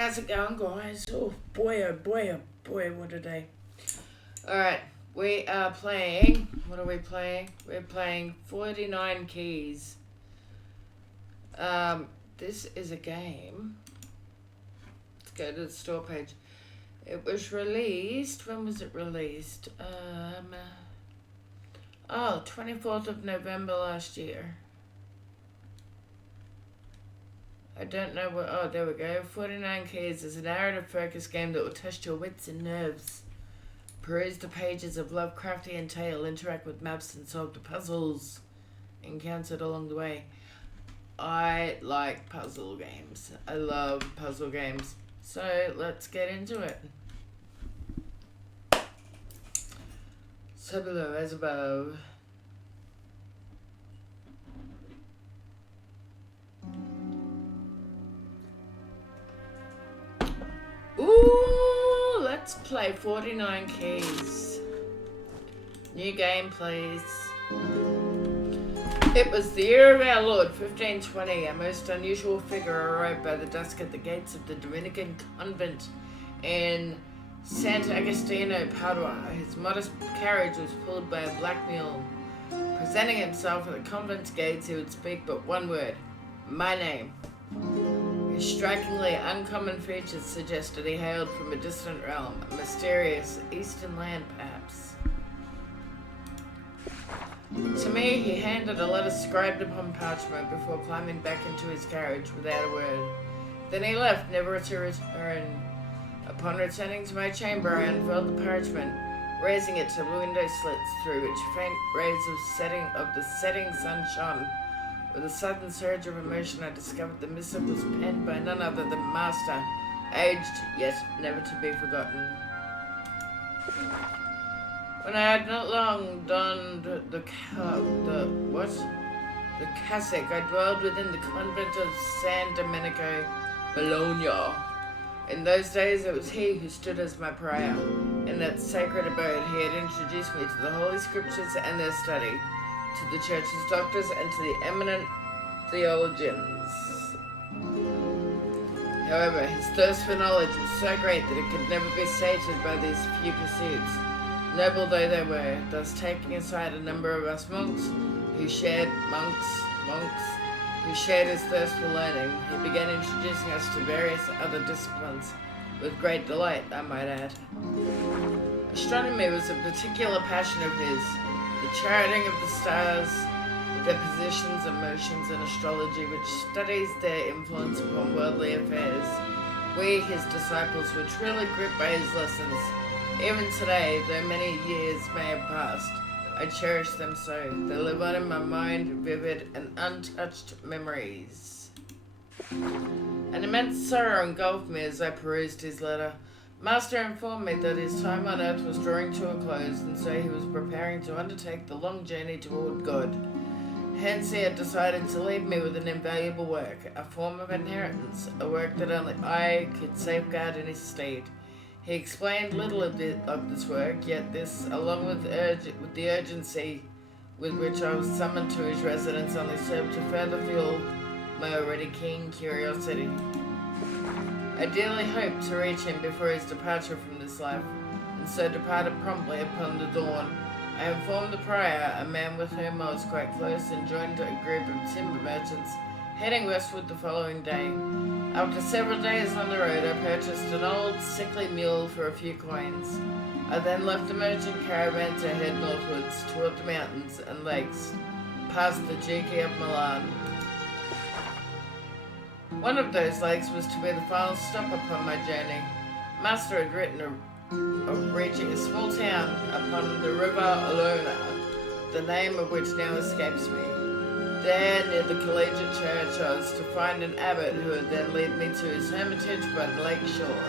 How's it going, guys? Oh boy, oh boy, oh boy, what a day. Alright, we are playing. What are we playing? We're playing 49 Keys. This is a game. Let's go to the store page. It was released. When was it released? 24th of November last year. I don't know what. Oh, there we go. 49 Keys is a narrative-focused game that will test your wits and nerves. Peruse the pages of Lovecraftian tale, interact with maps, and solve the puzzles encountered along the way. I like puzzle games. I love puzzle games. So let's get into it. So below as above. Ooh, let's play 49 Keys. New game, please. It was the year of our Lord, 1520. A most unusual figure arrived by the dusk at the gates of the Dominican convent in Santa Agostino, Padua. His modest carriage was pulled by a black mule. Presenting himself at the convent's gates, he would speak but one word: my name. His strikingly uncommon features suggested he hailed from a distant realm, a mysterious eastern land perhaps. To me, he handed a letter scribed upon parchment before climbing back into his carriage without a word. Then he left, never to return. Upon returning to my chamber, I unfurled the parchment, raising it to the window slits through which faint rays of the setting sun shone. With a sudden surge of emotion, I discovered the missive was penned by none other than Master, aged yet never to be forgotten. When I had not long donned the cassock, I dwelled within the convent of San Domenico, Bologna. In those days, it was he who stood as my prior. In that sacred abode, he had introduced me to the Holy Scriptures and their study, to the Church's doctors, and to the eminent theologians. However, his thirst for knowledge was so great that it could never be sated by these few pursuits, noble though they were. Thus, taking aside a number of us monks who shared his thirst for learning, he began introducing us to various other disciplines, with great delight, I might add. Astronomy was a particular passion of his. The charting of the stars, their positions and motions, and astrology, which studies their influence upon worldly affairs. We, his disciples, were truly gripped by his lessons. Even today, though many years may have passed, I cherish them so. They live on in my mind, vivid and untouched memories. An immense sorrow engulfed me as I perused his letter. Master informed me that his time on earth was drawing to a close, and so he was preparing to undertake the long journey toward God. Hence he had decided to leave me with an invaluable work, a form of inheritance, a work that only I could safeguard in his stead. He explained little of this work, yet this, along with the urgency with which I was summoned to his residence, only served to further fuel my already keen curiosity. I dearly hoped to reach him before his departure from this life, and so departed promptly upon the dawn. I informed the prior, a man with whom I was quite close, and joined a group of timber merchants, heading westward the following day. After several days on the road, I purchased an old, sickly mule for a few coins. I then left the merchant caravan to head northwards, toward the mountains and lakes, past the Duchy of Milan. One of those lakes was to be the final stop upon my journey. Master had written of reaching a small town upon the river Alona, the name of which now escapes me. There, near the collegiate church, I was to find an abbot who would then lead me to his hermitage by the lake shore.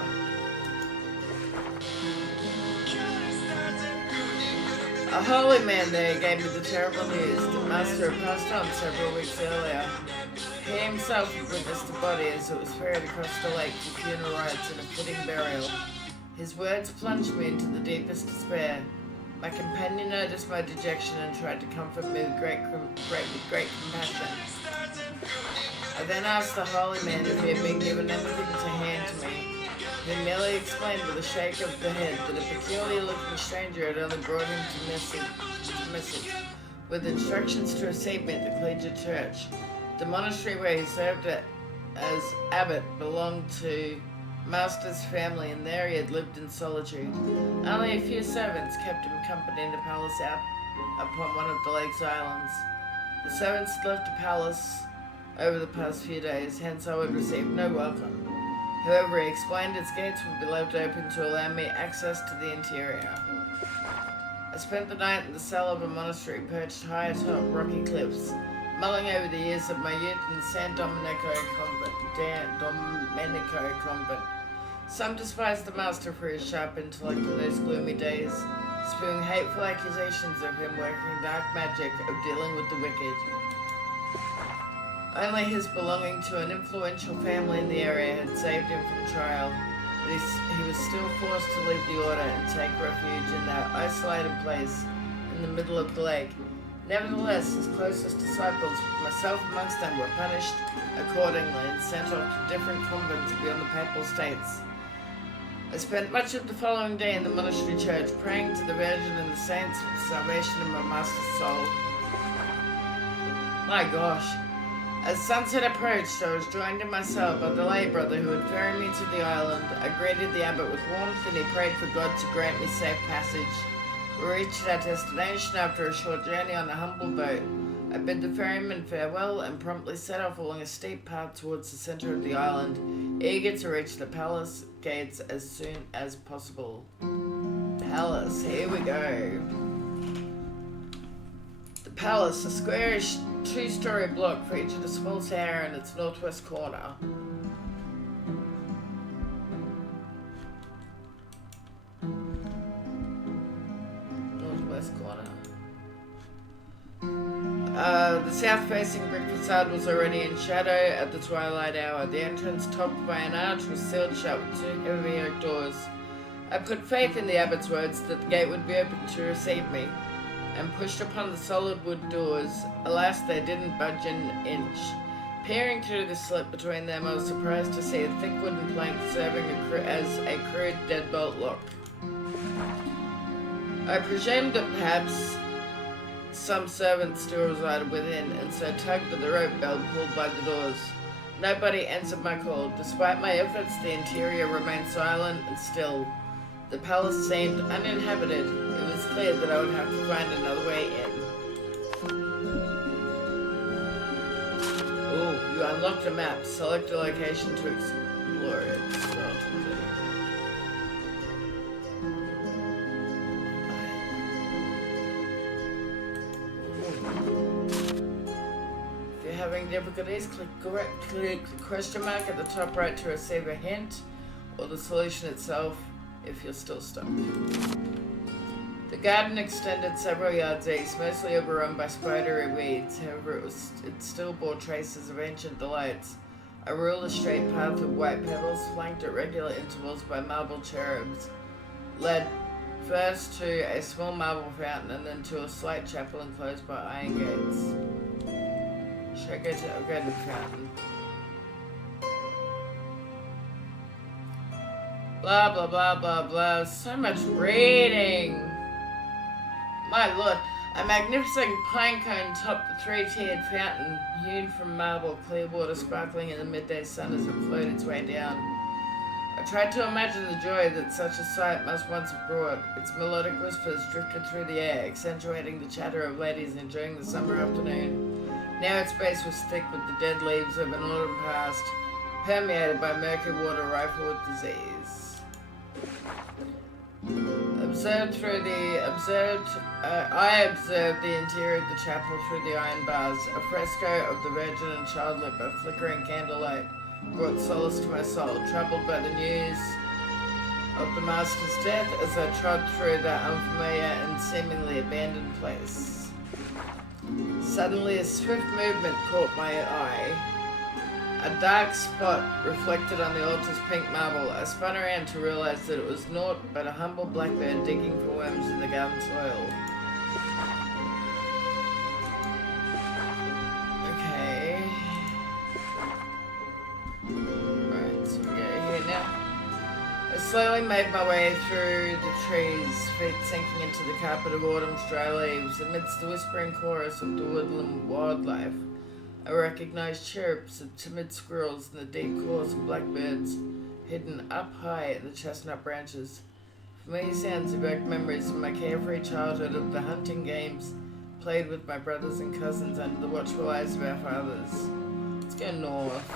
A holy man there gave me the terrible news that Master had passed on several weeks earlier. He himself had witnessed the body as it was ferried across the lake for funeral rites and a fitting burial. His words plunged me into the deepest despair. My companion noticed my dejection and tried to comfort me with great compassion. I then asked the holy man if he had been given anything to hand to me. explained with a shake of the head that a peculiar-looking stranger had only brought him to message, with instructions to receive me at the collegiate church. The monastery where he served as abbot belonged to Master's family, and there he had lived in solitude. Only a few servants kept him company in the palace out upon one of the lake's islands. The servants had left the palace over the past few days, hence I would receive no welcome. However, he explained its gates would be left open to allow me access to the interior. I spent the night in the cell of a monastery perched high atop rocky cliffs, mulling over the years of my youth in the San Domenico convent. Some despised the master for his sharp intellect in those gloomy days, spewing hateful accusations of him working dark magic of dealing with the wicked. Only his belonging to an influential family in the area had saved him from trial, but he was still forced to leave the order and take refuge in that isolated place in the middle of the lake. Nevertheless, his closest disciples, myself amongst them, were punished accordingly and sent off to different convents beyond the Papal States. I spent much of the following day in the monastery church, praying to the Virgin and the saints for the salvation of my master's soul. My gosh. As sunset approached, I was joined in my cell by the lay brother who had ferried me to the island. I greeted the abbot with warmth and he prayed for God to grant me safe passage. We reached our destination after a short journey on a humble boat. I bid the ferryman farewell and promptly set off along a steep path towards the center of the island, eager to reach the palace gates as soon as possible. Palace, here we go. The palace, a squarish two-story block, featured a small tower in its northwest corner. The south-facing brick facade was already in shadow at the twilight hour. The entrance, topped by an arch, was sealed shut with two heavy oak doors. I put faith in the abbot's words that the gate would be open to receive me, and pushed upon the solid wood doors. Alas, they didn't budge an inch. Peering through the slit between them, I was surprised to see a thick wooden plank serving as a crude deadbolt lock. I presumed that perhaps some servants still resided within, and so tugged at the rope bell pulled by the doors. Nobody answered my call. Despite my efforts, the interior remained silent and still. The palace seemed uninhabited. It was clear that I would have to find another way in. Oh, you unlocked a map. Select a location to explore it. Having difficulties, click the question mark at the top right to receive a hint, or the solution itself if you're still stuck. The garden extended several yards east, mostly overrun by spidery weeds. However, it still bore traces of ancient delights. A ruler straight path of white pebbles, flanked at regular intervals by marble cherubs, led first to a small marble fountain and then to a slight chapel enclosed by iron gates. Should I go to the fountain? Blah, blah, blah, blah, blah. So much reading. My lord. A magnificent pine cone topped the three-tiered fountain, hewn from marble, clear water sparkling in the midday sun as it flowed its way down. I tried to imagine the joy that such a sight must once have brought. Its melodic whispers drifted through the air, accentuating the chatter of ladies enjoying the summer afternoon. Now its base was thick with the dead leaves of an autumn past, permeated by murky water rife with disease. I observed the interior of the chapel through the iron bars. A fresco of the Virgin and Child lit by flickering candlelight brought solace to my soul, troubled by the news of the Master's death as I trod through that unfamiliar and seemingly abandoned place. Suddenly, a swift movement caught my eye. A dark spot reflected on the altar's pink marble. I spun around to realize that it was naught but a humble blackbird digging for worms in the garden soil. Okay. Right, so we go here now. A slowly made my way through the trees, feet sinking into the carpet of autumn's dry leaves. Amidst the whispering chorus of the woodland wildlife, I recognized chirps of timid squirrels and the deep calls of blackbirds hidden up high in the chestnut branches. Familiar sounds evoked memories of my carefree childhood, of the hunting games played with my brothers and cousins under the watchful eyes of our fathers. Let's go north.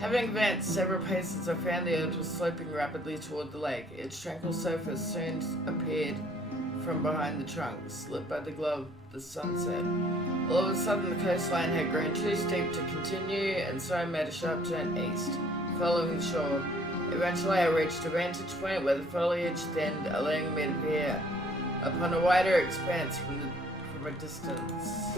Having advanced several paces, I found the earth was sloping rapidly toward the lake. Its tranquil surface soon appeared from behind the trunks, lit by the glow of the sunset. All of a sudden, the coastline had grown too steep to continue, and so I made a sharp turn east, following the shore. Eventually, I reached a vantage point where the foliage thinned, allowing me to peer upon a wider expanse from a distance.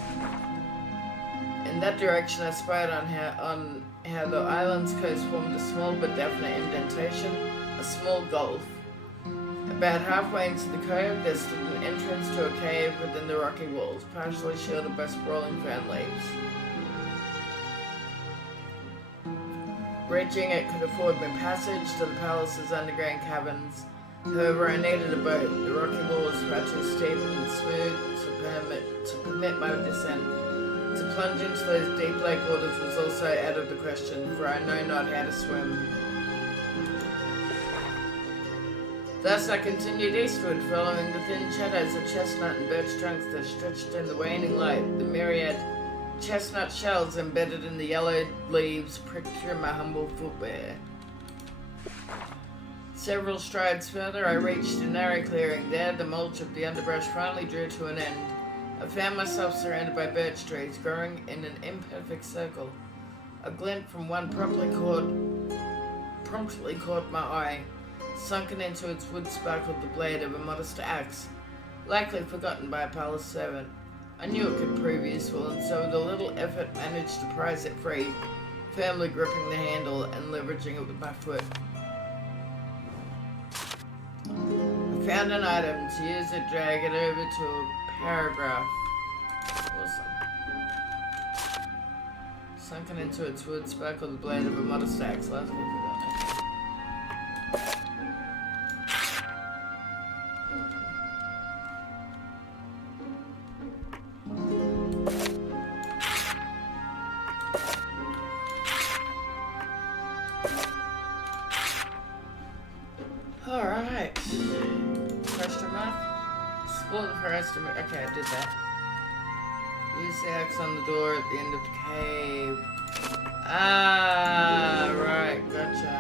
In that direction, I spied on how the island's coast formed a small but definite indentation, a small gulf. About halfway into the cove, there stood an entrance to a cave within the rocky walls, partially shielded by sprawling fern leaves. Reaching it could afford me passage to the palace's underground caverns. However, I needed a boat. The rocky wall was far too steep and smooth to permit my descent. To plunge into those deep lake waters was also out of the question, for I know not how to swim. Thus I continued eastward, following the thin shadows of chestnut and birch trunks that stretched in the waning light. The myriad chestnut shells embedded in the yellowed leaves pricked through my humble footwear. Several strides further, I reached a narrow clearing. There, the mulch of the underbrush finally drew to an end. I found myself surrounded by birch trees, growing in an imperfect circle. A glint from one promptly caught my eye. Sunken into its wood sparkled the blade of a modest axe, likely forgotten by a palace servant. I knew it could prove useful, and so with a little effort managed to prise it free, firmly gripping the handle and leveraging it with my foot. I found an item to use it, drag it over to a paragraph. Awesome. Sunken into its wood sparkled the blade of a modest axe, likely forgotten. Alright. Question mark? Explore the forest. Okay, I did that. Use the axe on the door at the end of the cave. Ah, right, gotcha.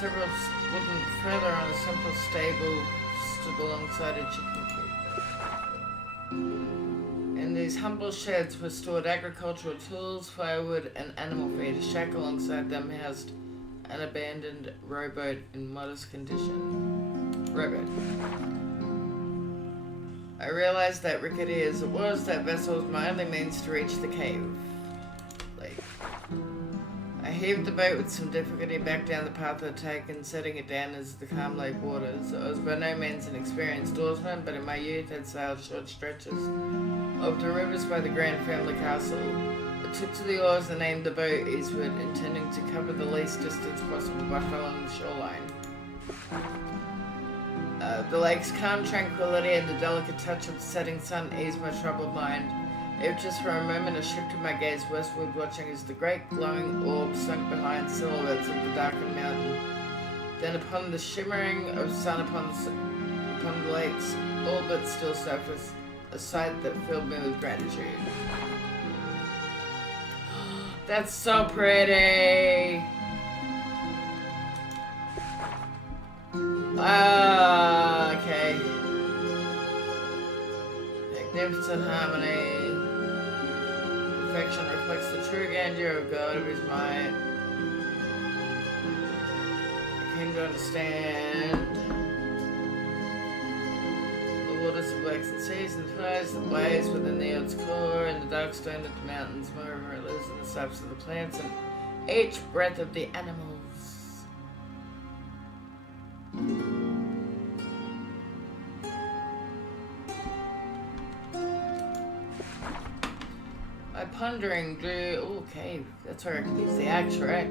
Several wooden further on a simple stable stood alongside a chicken coop. In these humble sheds were stored agricultural tools, firewood, and animal feed. A shack alongside them housed an abandoned rowboat in modest condition. Rowboat. I realized that rickety as it was, that vessel was my only means to reach the cave. I heaved the boat with some difficulty back down the path I'd taken, setting it down as the calm lake waters. I was by no means an experienced oarsman, but in my youth had sailed short stretches of the rivers by the grand family castle. I took to the oars and aimed the boat eastward, intending to cover the least distance possible by following the shoreline. The lake's calm tranquility and the delicate touch of the setting sun eased my troubled mind. If just for a moment I shifted my gaze westward, watching as the great glowing orb sunk behind silhouettes of the darkened mountain. Then upon the shimmering of sun upon the lake's all but still surface, a sight that filled me with gratitude. That's so pretty! Ah, okay. Magnificent harmony. Perfection reflects the true grandeur of God of His might. to understand. The waters of lakes and seas and fires that blaze within the earth's core, and the dark stone of the mountains. Moreover, it lives in the saps of the plants and each breath of the animals. By pondering, cave. That's where I can use the axe, right?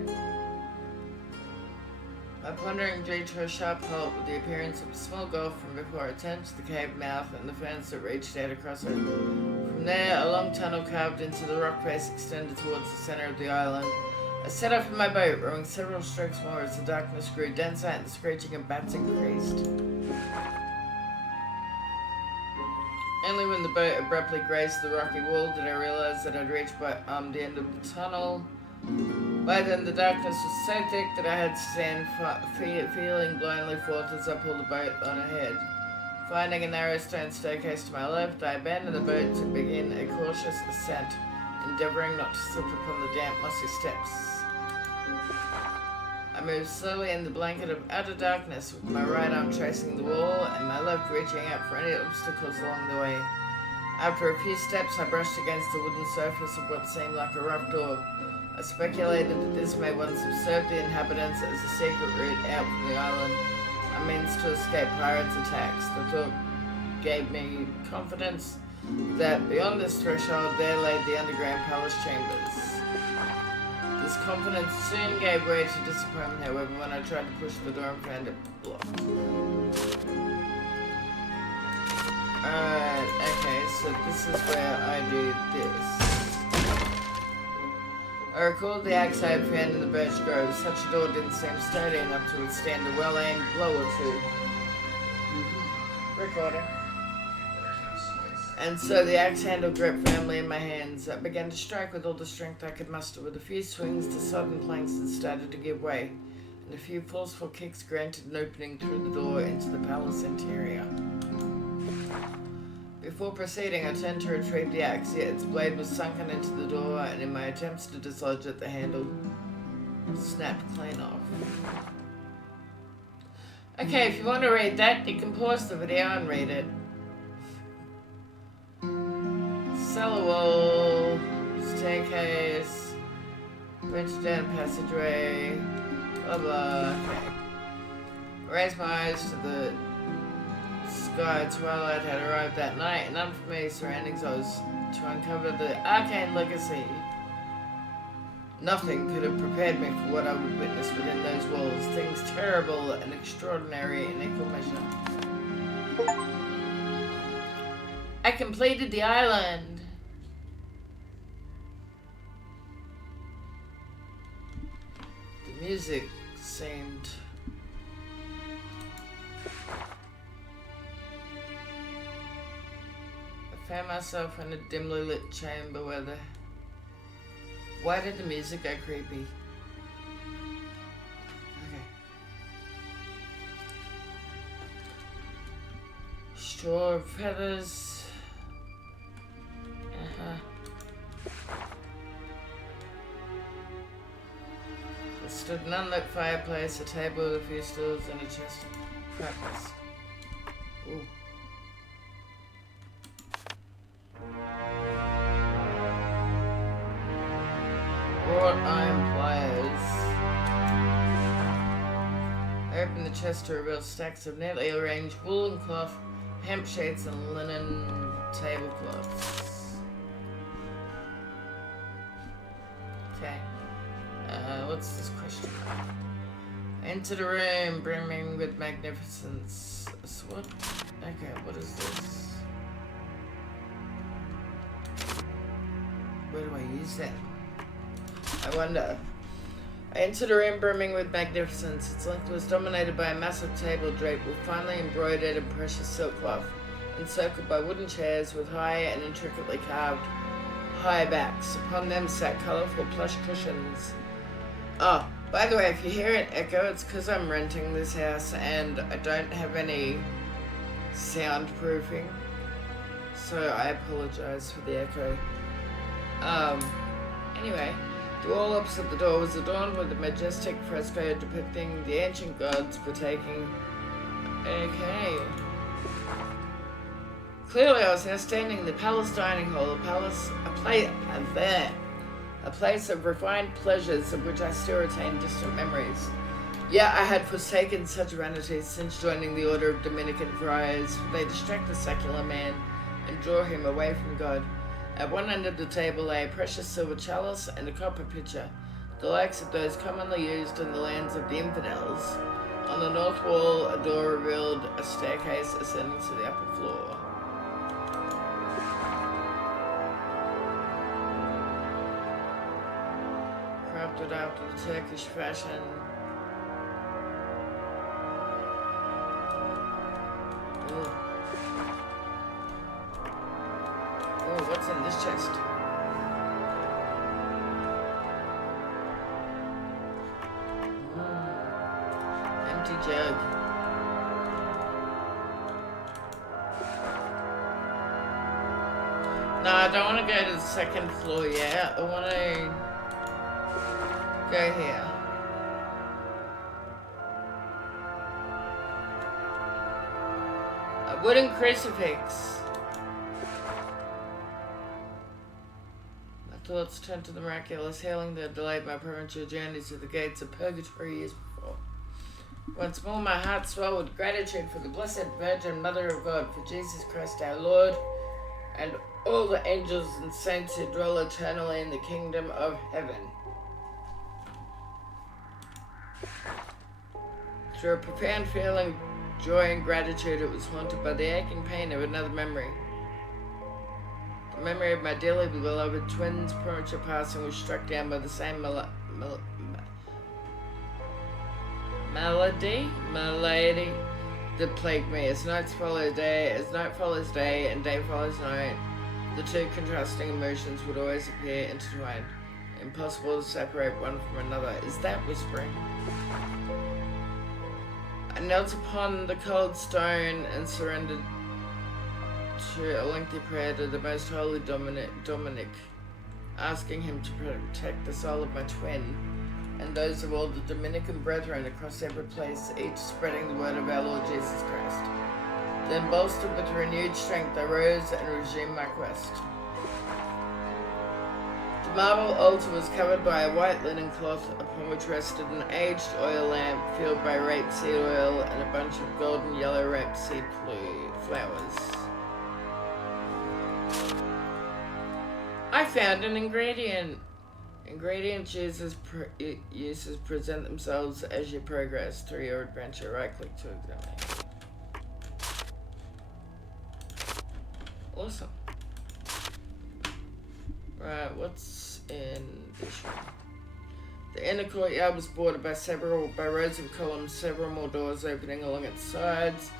By pondering, drew to a sharp halt with the appearance of a small gulf from before it turned to the cave mouth and the ferns that reached out across it. From there, a long tunnel carved into the rock face extended towards the center of the island. I set off in my boat, rowing several strokes more as the darkness grew denser and the screeching of bats increased. Only when the boat abruptly grazed the rocky wall did I realize that I'd reached the end of the tunnel. By then, the darkness was so thick that I had to stand feeling blindly forth as I pulled the boat on ahead. Finding a narrow stone staircase to my left, I abandoned the boat to begin a cautious ascent, endeavoring not to slip upon the damp, mossy steps. I moved slowly in the blanket of utter darkness, with my right arm tracing the wall and my left reaching out for any obstacles along the way. After a few steps, I brushed against the wooden surface of what seemed like a rough door. I speculated that this may once have served the inhabitants as a secret route out from the island, a means to escape pirates' attacks. The thought gave me confidence that beyond this threshold there lay the underground palace chambers. This confidence soon gave way to disappointment, however, when I tried to push the door and found it blocked. Alright, okay, so this is where I do this. I recalled the axe I had found in the birch grove. Such a door didn't seem sturdy enough to withstand a well-aimed blow or two. Recording. And so the axe handle gripped firmly in my hands. I began to strike with all the strength I could muster. With a few swings, the sodden planks had started to give way, and a few forceful kicks granted an opening through the door into the palace interior. Before proceeding, I turned to retrieve the axe, yet its blade was sunken into the door, and in my attempts to dislodge it, the handle snapped clean off. Okay, if you want to read that, you can pause the video and read it. Cellar wall, staircase, venture down passageway, blah blah. Okay. Raised my eyes to the sky. Twilight had arrived that night, and unfamiliar surroundings I was to uncover the arcane legacy. Nothing could have prepared me for what I would witness within those walls. Things terrible and extraordinary in equal measure. I completed the island. The music seemed... I found myself in a dimly lit chamber where the... Why did the music go creepy? Okay. Straw of feathers. There stood an unlit fireplace, a table with a few stools, and a chest of crackers. Ooh. Wrought iron pliers. I opened the chest to reveal stacks of neatly arranged woolen cloth, hemp sheets, and linen tablecloths. Okay. What's this question? I entered a room brimming with magnificence. What? Okay, what is this? Where do I use that? I wonder. I entered a room brimming with magnificence. Its length was dominated by a massive table draped with finely embroidered and precious silk cloth, encircled by wooden chairs with high and intricately carved high backs. Upon them sat colourful plush cushions. Oh, by the way, if you hear an echo, it's because I'm renting this house and I don't have any soundproofing, so I apologise for the echo. Anyway, The wall opposite the door was adorned with a majestic fresco depicting the ancient gods partaking. Okay. Clearly, I was now standing in the palace dining hall, a place of refined pleasures of which I still retain distant memories. Yeah, I had forsaken such vanities since joining the order of Dominican friars. They distract the secular man and draw him away from God. At one end of the table lay a precious silver chalice and a copper pitcher, the likes of those commonly used in the lands of the infidels. On the north wall, a door revealed a staircase ascending to the upper floor. Crafted after the Turkish fashion. Ooh. Oh, what's in this chest? Empty jug. No, I don't want to go to the second floor yet. I want to go here. A wooden crucifix. My thoughts turned to the miraculous healing that delayed my provincial journeys to the gates of purgatory years before. Once more my heart swelled with gratitude for the Blessed Virgin Mother of God, for Jesus Christ our Lord, and all the angels and saints who dwell eternally in the kingdom of heaven. Through a profound feeling of joy and gratitude, it was haunted by the aching pain of another memory. The memory of my dearly beloved twins' premature passing was struck down by the same malady that plagued me. As night follows day, and day follows night, the two contrasting emotions would always appear intertwined, impossible to separate one from another. Is that whispering? I knelt upon the cold stone and surrendered to a lengthy prayer to the most holy Dominic, asking him to protect the soul of my twin and those of all the Dominican brethren across every place, each spreading the word of our Lord Jesus Christ. Then, bolstered with renewed strength, I rose and resumed my quest. The marble altar was covered by a white linen cloth upon which rested an aged oil lamp filled by rapeseed oil and a bunch of golden yellow rapeseed flowers. I found an ingredient. Ingredient uses present themselves as you progress through your adventure. Right-click to examine. Awesome. Right, what's in this room? The inner courtyard was bordered by rows of columns, several more doors opening along its sides.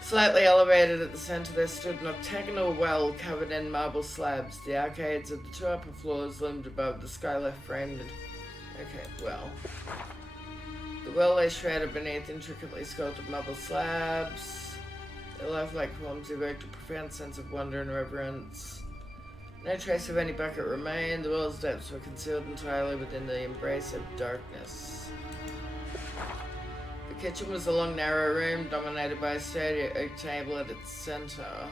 Slightly elevated at the center, there stood an octagonal well covered in marble slabs. The arcades of the two upper floors loomed above the skylight framed. Okay, well. The well lay shrouded beneath intricately sculpted marble slabs. Their lifelike forms evoked a profound sense of wonder and reverence. No trace of any bucket remained. The well's depths were concealed entirely within the embrace of darkness. The kitchen was a long, narrow room dominated by a sturdy oak table at its center.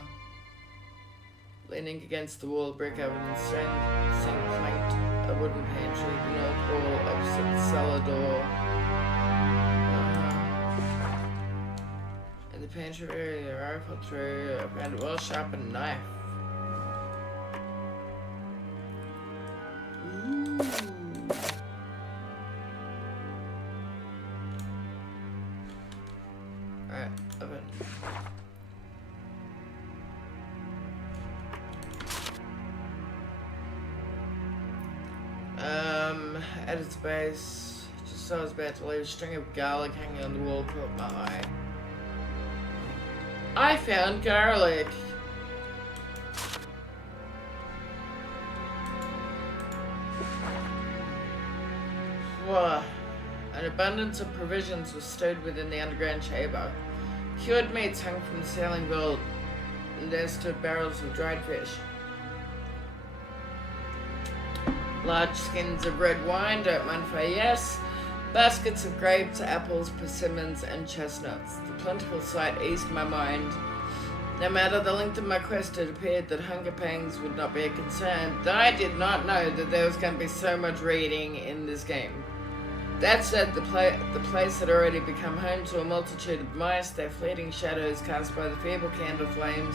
Leaning against the wall, brick oven and stone sink flanked a wooden pantry. The north wall opposite the cellar door. In the pantry area, I rifled through. I found a well-sharpened knife. Ooh. Alright, open. At its base, just as I was about to leave, a string of garlic hanging on the wall caught my eye. I found garlic! Whoa. An abundance of provisions was stowed within the underground chamber. Cured meats hung from the ceiling vault, and there stood barrels of dried fish. Large skins of red wine, don't mind if I yes. Baskets of grapes, apples, persimmons, and chestnuts. The plentiful sight eased my mind. No matter the length of my quest, it appeared that hunger pangs would not be a concern. I did not know that there was going to be so much reading in this game. That said, the place had already become home to a multitude of mice, their fleeting shadows cast by the feeble candle flames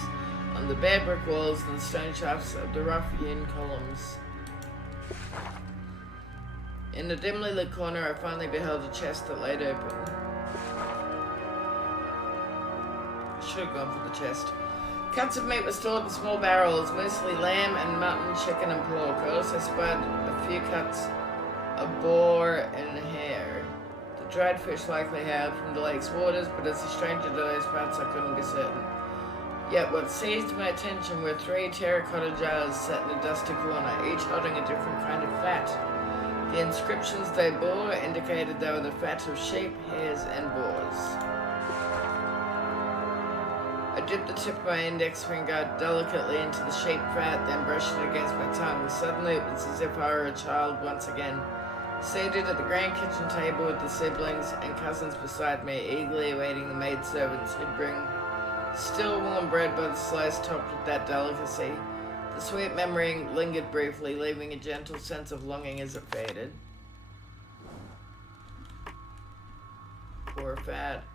on the bare brick walls and the stone shafts of the rough-hewn columns. In a dimly lit corner, I finally beheld a chest that laid open. I should have gone for the chest. Cuts of meat were stored in small barrels, mostly lamb and mutton, chicken and pork. I also spied a few cuts of boar and hare. The dried fish likely hailed from the lake's waters, but as a stranger to those parts, I couldn't be certain. Yet what seized my attention were 3 terracotta jars set in a dusty corner, each holding a different kind of fat. The inscriptions they bore indicated they were the fat of sheep, hares, and boars. I dipped the tip of my index finger delicately into the sheep fat, then brushed it against my tongue. Suddenly it was as if I were a child once again, seated at the grand kitchen table with the siblings and cousins beside me, eagerly awaiting the maidservants who'd bring still warm bread by the slice topped with that delicacy. The sweet memory lingered briefly, leaving a gentle sense of longing as it faded. Boar fat,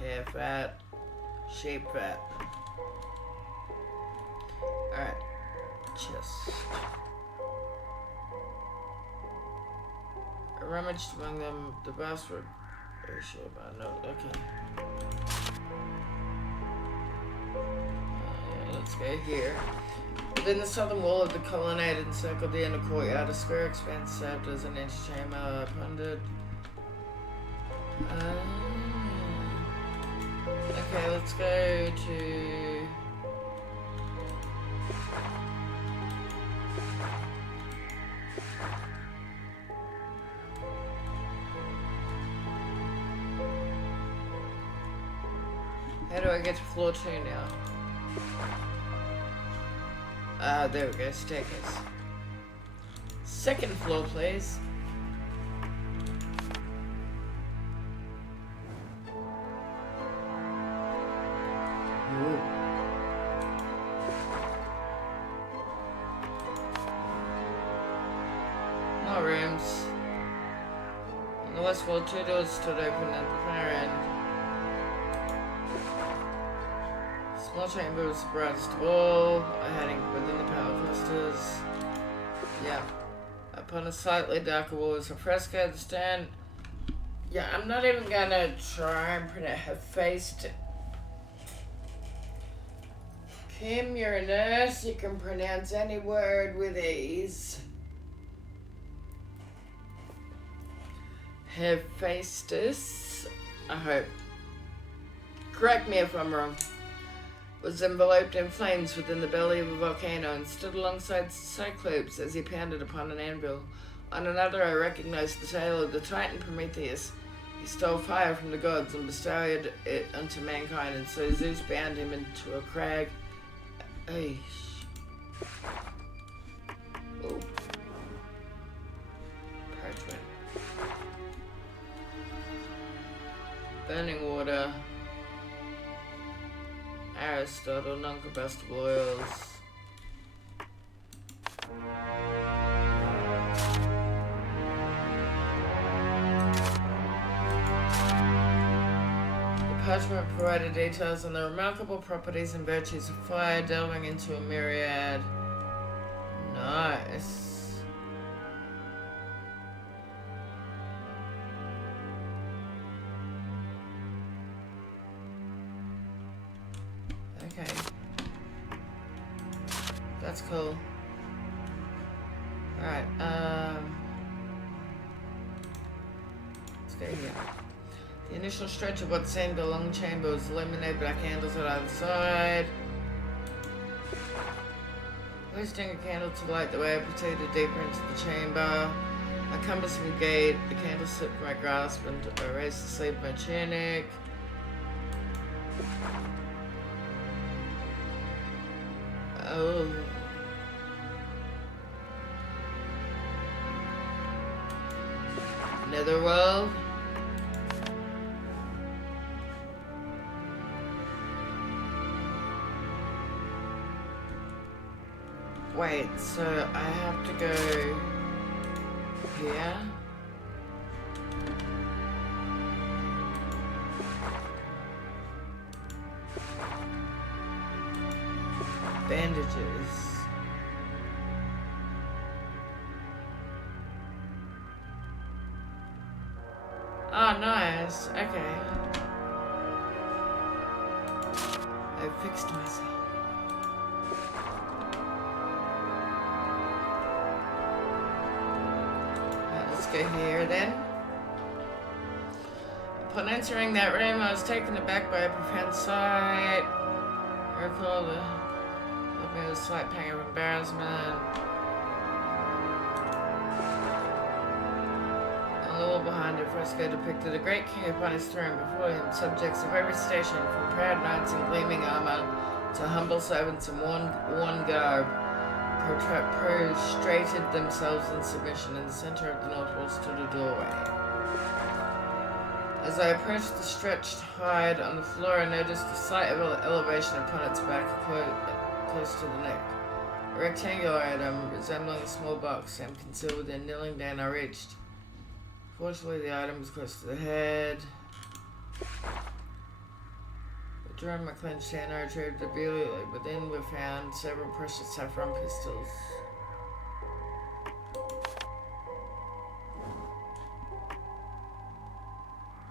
hare fat, sheep fat. Alright, chest. I rummaged among them. The vast were very sure about no. Okay. Let's go here. Within the southern wall of the colonnade encircled the inner courtyard, a square expanse served as an antechamber. I pondered. Okay, let's go to. How do I get to floor 2 now? There we go, staircase. Second floor, please. Ooh. More rooms. On the west wall, 2 doors stood open at the far end. Small chamber was the brightest of all, hiding within the power clusters. Yeah. Upon a slightly darker wall was a fresco. The stand. Yeah, I'm not even gonna try and pronounce her face. Kim, you're a nurse. You can pronounce any word with ease. Hephaestus, I hope. Correct me if I'm wrong. Was enveloped in flames within the belly of a volcano and stood alongside Cyclops as he pounded upon an anvil. On another, I recognized the tale of the Titan Prometheus. He stole fire from the gods and bestowed it unto mankind, and so Zeus bound him into a crag. Ay. Oh. Parchment. Burning water. Aristotle, non-combustible oils. The parchment provided details on the remarkable properties and virtues of fire, delving into a myriad. Nice. Okay. That's cool. Alright, let's go here. The initial stretch of what seemed a long chamber was illuminated by candles at either side. Hoisting a candle to light the way, I proceeded deeper into the chamber. A cumbersome gate, the candle slipped from my grasp and I raised the sleeve of my tunic. Oh. Netherworld. Wait, so I have to go here? Bandages. Oh, nice. Okay. I fixed myself. Let's go here then. Upon entering that room, I was taken aback by a profound sight. I recall left me with a slight pang of embarrassment. On the wall behind a fresco depicted a great king upon his throne, before him subjects of every station, from proud knights in gleaming armour to humble servants in worn garb, prostrated themselves in submission. In the centre of the north wall stood a doorway. As I approached the stretched hide on the floor, I noticed a slight elevation upon its back, close to the neck. A rectangular item resembling a small box seemed concealed within. Kneeling down, I reached. Fortunately, the item was close to the head. Drawing my clenched hand, I retrieved it immediately. Within were found several precious saffron pistols.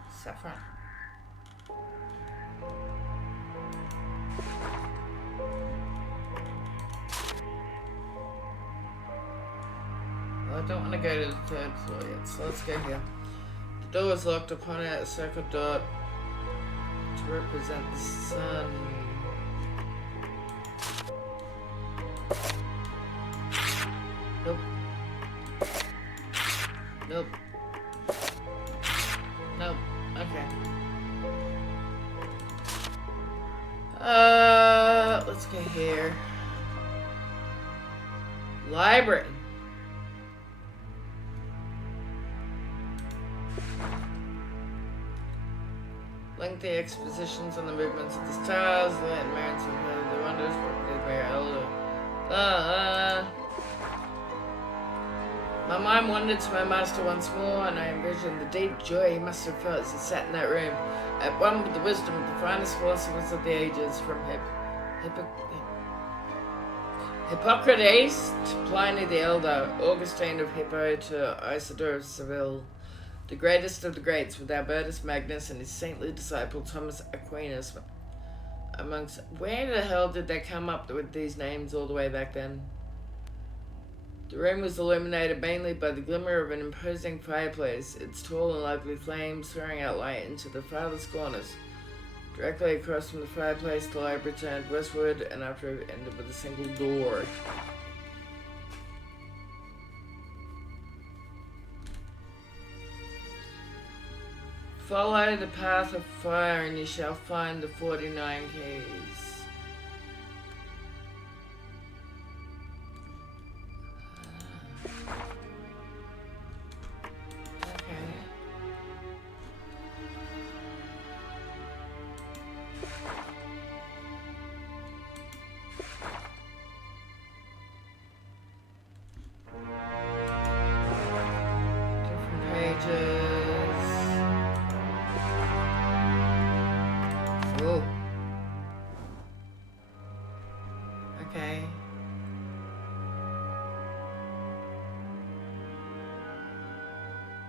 Saffron. Well, I don't want to go to the third floor yet, so let's go here. The door was locked. Upon it, a circle dot to represent the sun. Nope. Nope. Nope. Okay. Let's go here. Library. Lengthy expositions on the movements of the stars, the light merits of the wonders worked with their elder. My mind wandered to my master once more, and I envisioned the deep joy he must have felt as he sat in that room, at one with the wisdom of the finest philosophers of the ages, from Hippocrates to Pliny the Elder, Augustine of Hippo to Isidore of Seville. The greatest of the greats, with Albertus Magnus and his saintly disciple Thomas Aquinas amongst. Where the hell did they come up with these names all the way back then? The room was illuminated mainly by the glimmer of an imposing fireplace, its tall and lovely flames throwing out light into the farthest corners. Directly across from the fireplace, the library turned westward, and after it ended with a single door. Follow the path of fire and you shall find the 49 keys. Okay. Different pages. Whoa. Okay.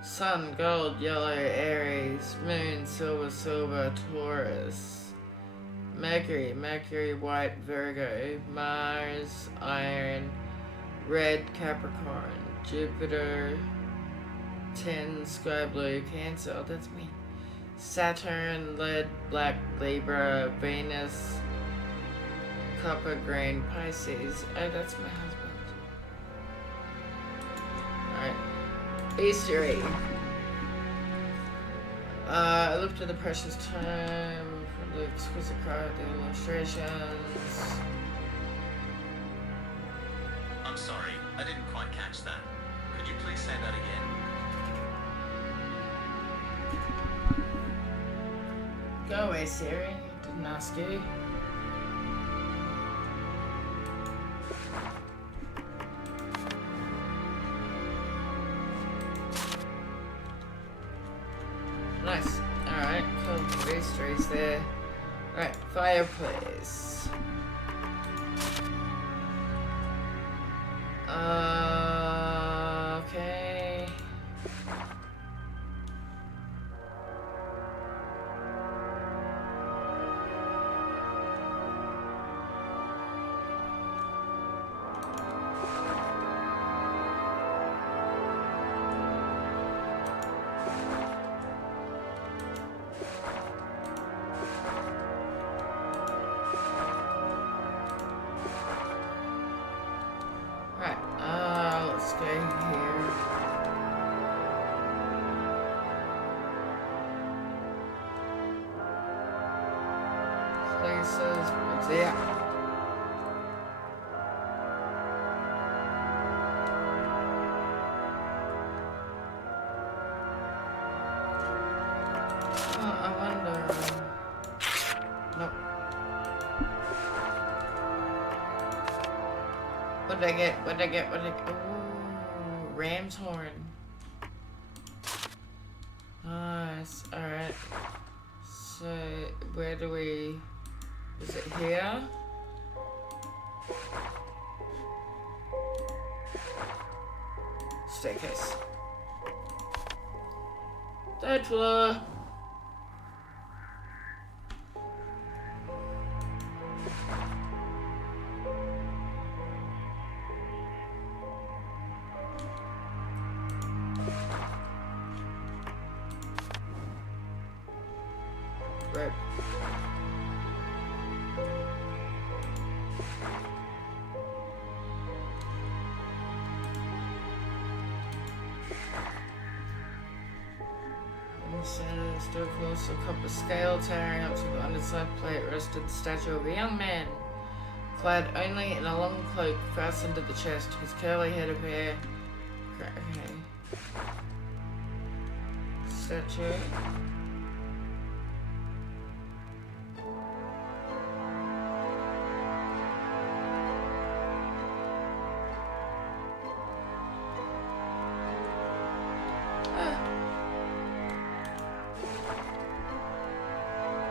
Sun, gold, yellow, Aries, moon, silver, Taurus. Mercury, white, Virgo. Mars, iron, red, Capricorn. Jupiter, tin, sky blue, Cancer. Oh, that's me. Saturn, lead, black, Libra. Venus, copper, green, Pisces. Oh, that's my husband. Alright. Easter egg. I looked at the precious time from the exquisite card, the illustrations. I'm sorry, I didn't quite catch that. Could you please say that again? Go away, Siri. Didn't ask you. Nice. Alright, cool. These trees there. Alright, fireplace. Okay. Let's go here. Places, what's that? Oh, I wonder. Nope. What'd I get? What'd I get? What'd I get? Ooh, ram's horn. Nice. Alright. So, where do we... Is it here? Staircase. Third floor. Right. Stood close to a copper scale, towering up to the underside plate rested the statue of a young man, clad only in a long cloak fastened to the chest, his curly head of hair. Okay. Statue.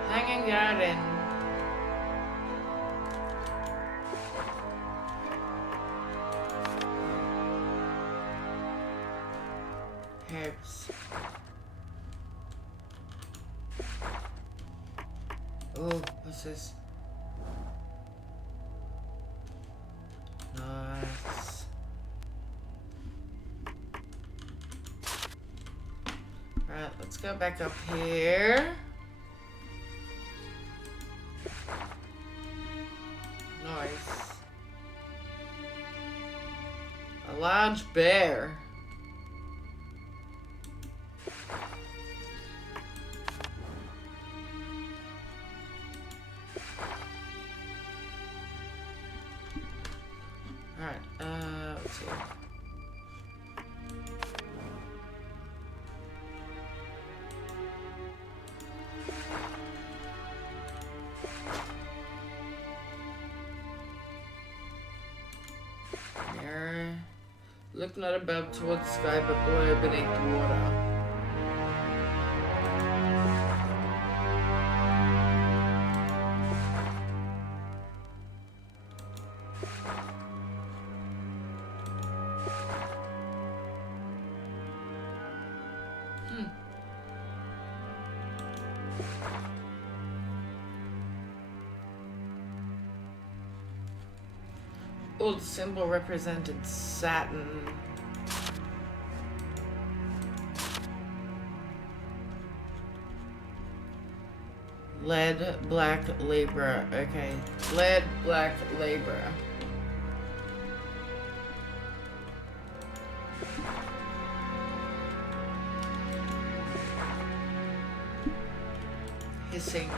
Hanging garden. Herbs. Oh, what's this? Nice. Alright, let's go back up here. Nice. A large bear. Alright, let's see. Mirror. Look not above towards the sky, but below beneath the water. Old symbol represented Saturn. Lead, black, Libra. Okay. Lead, black, Libra. Hissing.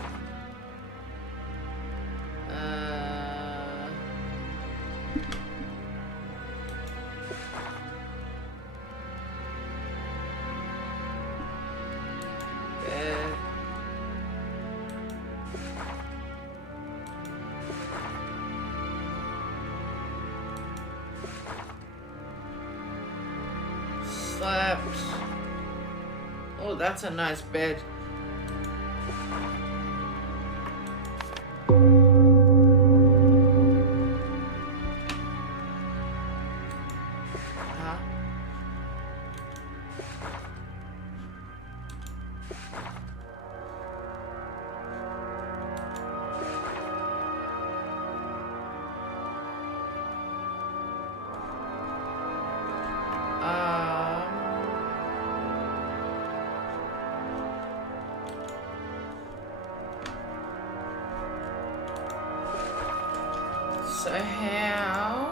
Oh, that's a nice bed. Huh? So how?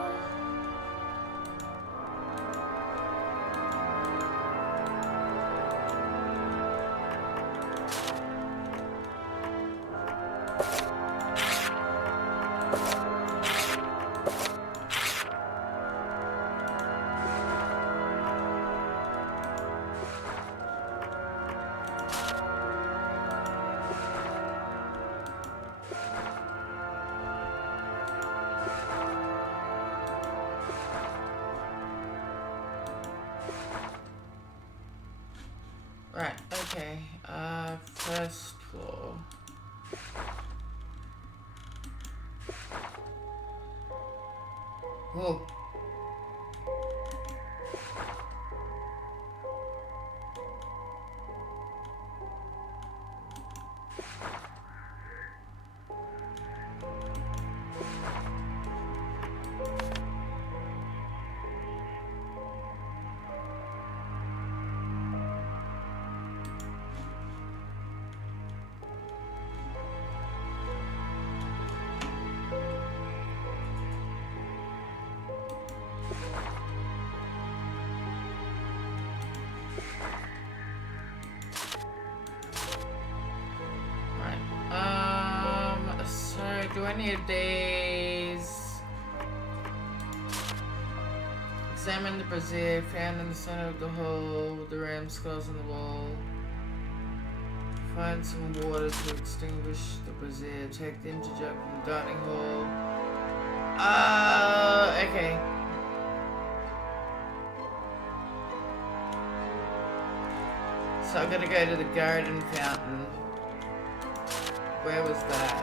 Right, okay. First floor. Whoa. So do any of these examine the brazier found in the center of the hole with the ram skulls on the wall. Find some water to extinguish the brazier. Take the empty jug from the dining hall. Okay. So I'm gonna go to the garden fountain. Where was that?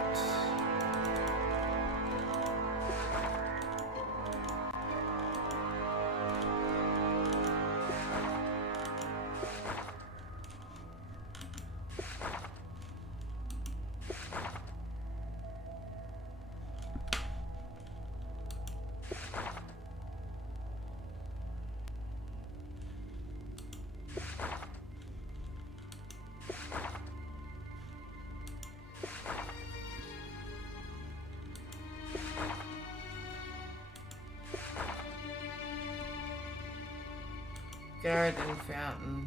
Garden fountain.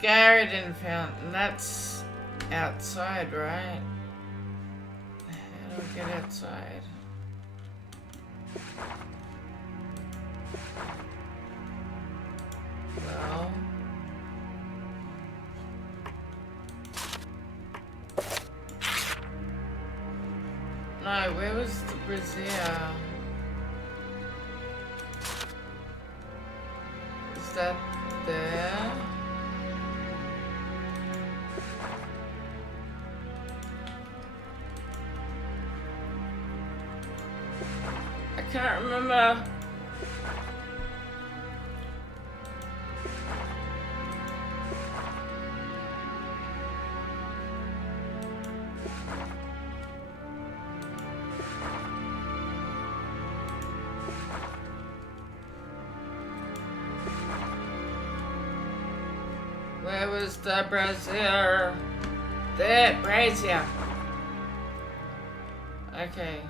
Garden fountain, that's outside, right? How do I get outside? Well... No, where was the brazier? Is that there? I can't remember. Where was the brazier? The brazier. Okay.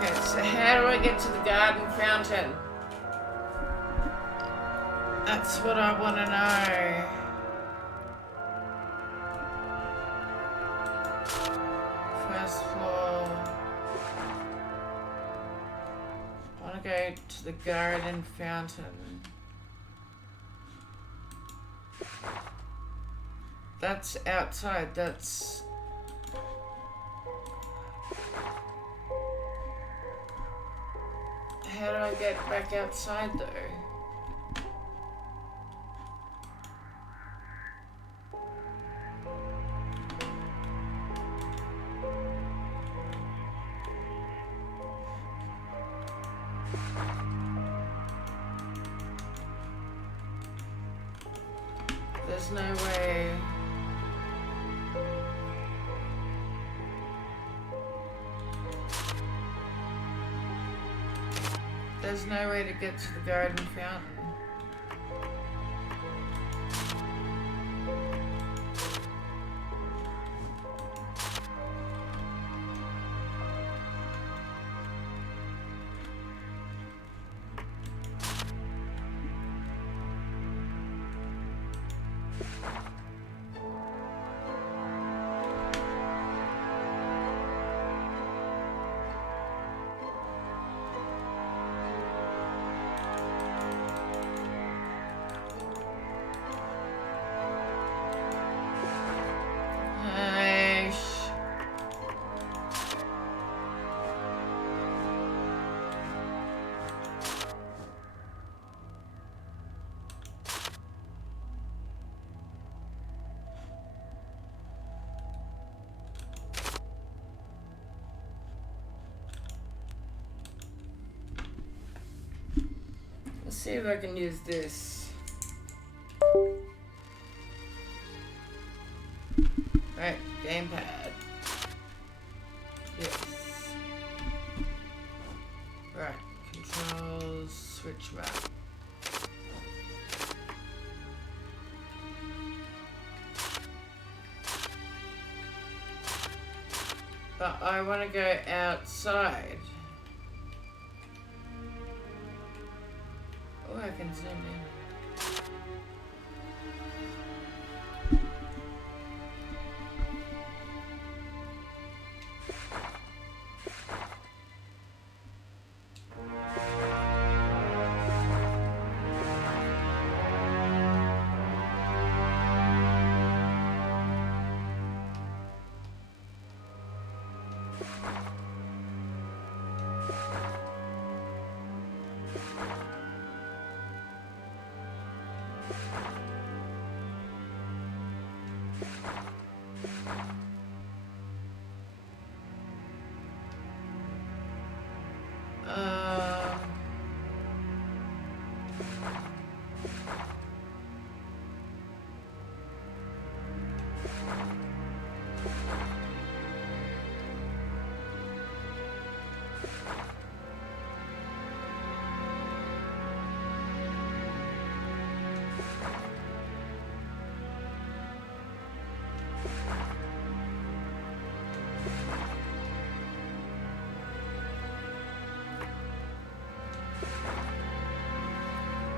Okay, so how do I get to the garden fountain? That's what I want to know. First floor. I want to go to the garden fountain. That's outside, that's... How do I get back outside though? There's no way. There's no way to get to the garden fountain. Let's see if I can use this. Right, gamepad. Yes. Right, controls, switch map. But I want to go outside. Oh, I can zoom in.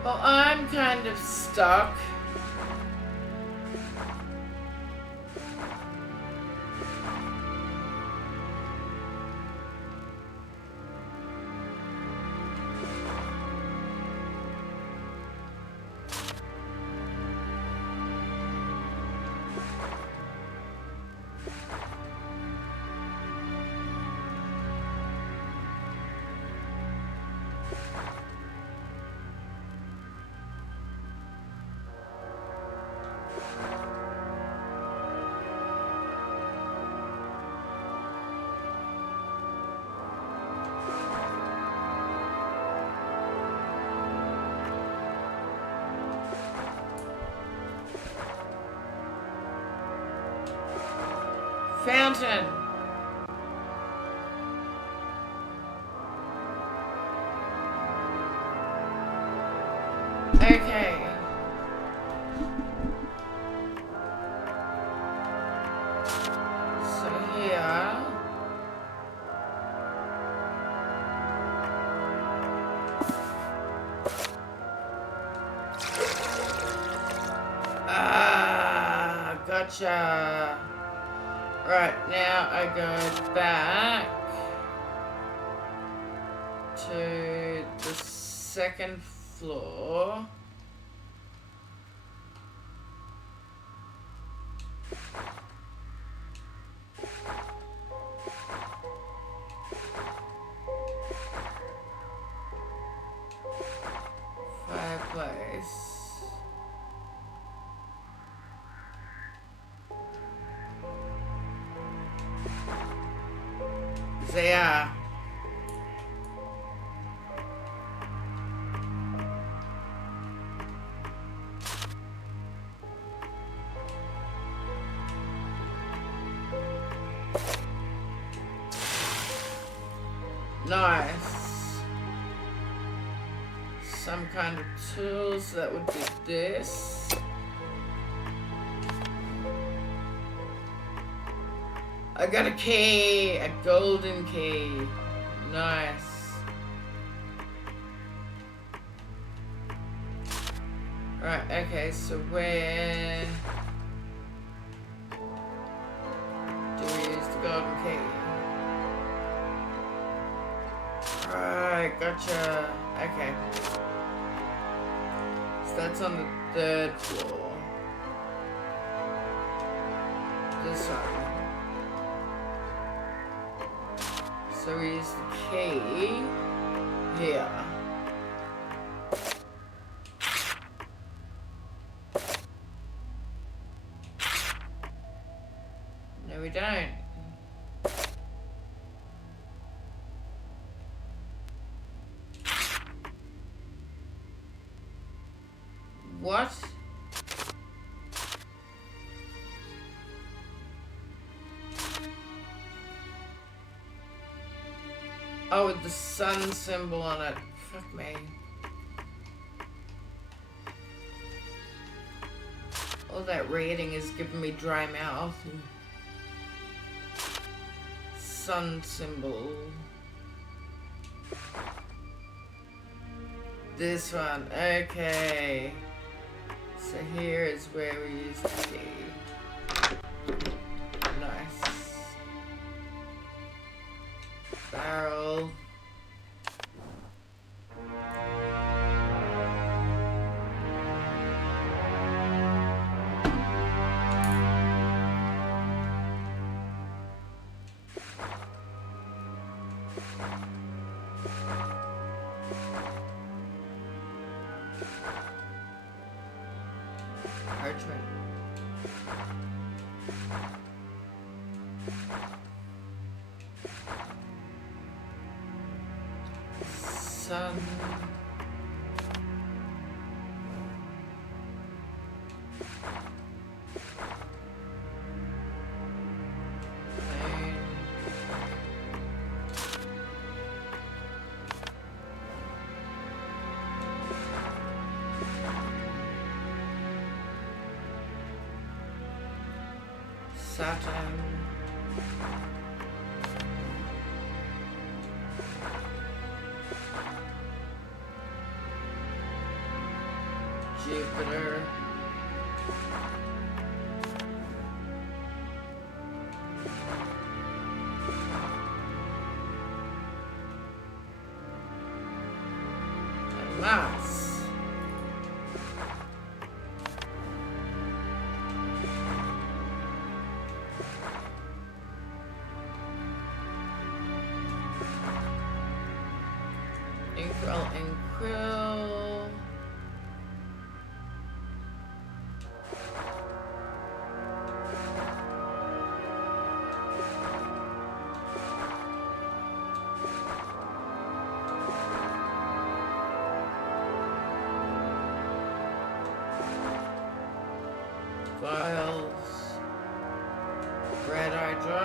Well, I'm kind of stuck. Fountain. Okay. So here. Ah, gotcha. Right, now I go back to the second floor. Fireplace. There. Nice. Some kind of tools, that would be this. I got a key, a golden key. Nice. Right, okay, so where do we use the golden key? Right, gotcha. Okay. So that's on the third floor. This one. So we use the key here. No, we don't. What? Oh, with the sun symbol on it. Fuck me. All that reading is giving me dry mouth. Sun symbol. This one. Okay. So here is where we use the key. Nice. Barrel. Parchment. Sun. Saturn. Jupiter. And Mars. Inkwell. Files. Red eye drive.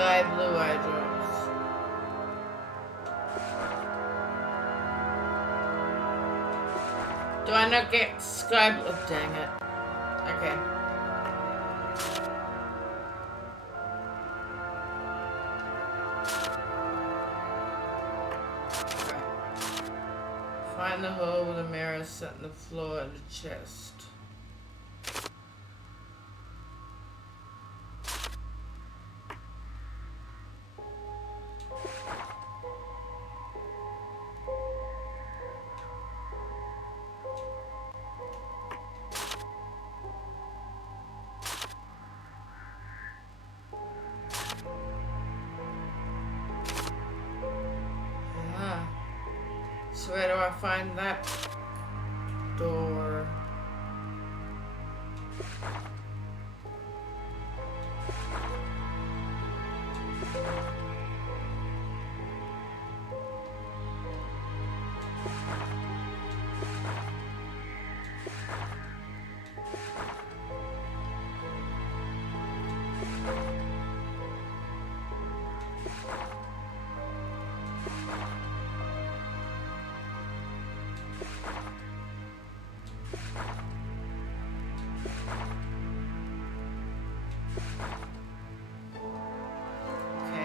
sky blue eye drops. Do I not get sky blue? Oh, dang it. Okay. Find the hole with a mirror set in the floor and the chest. So where do I find that door?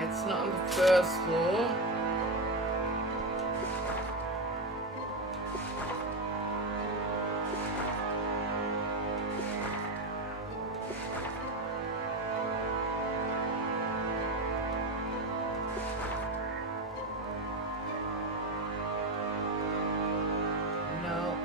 It's not on the first floor. No.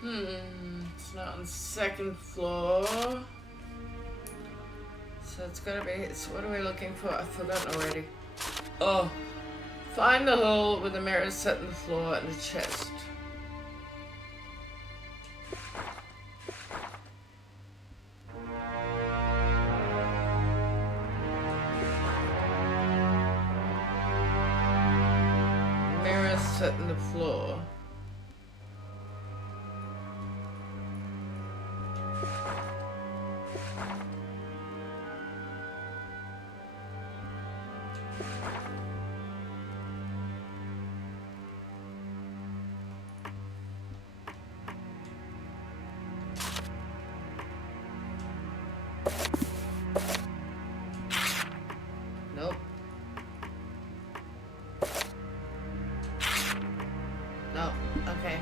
It's not on the second floor. So it's gotta be, so what are we looking for? I've forgotten already. Oh, find the hole with the mirror set in the floor and the chest. Mirror set in the floor. Nope. No. Okay.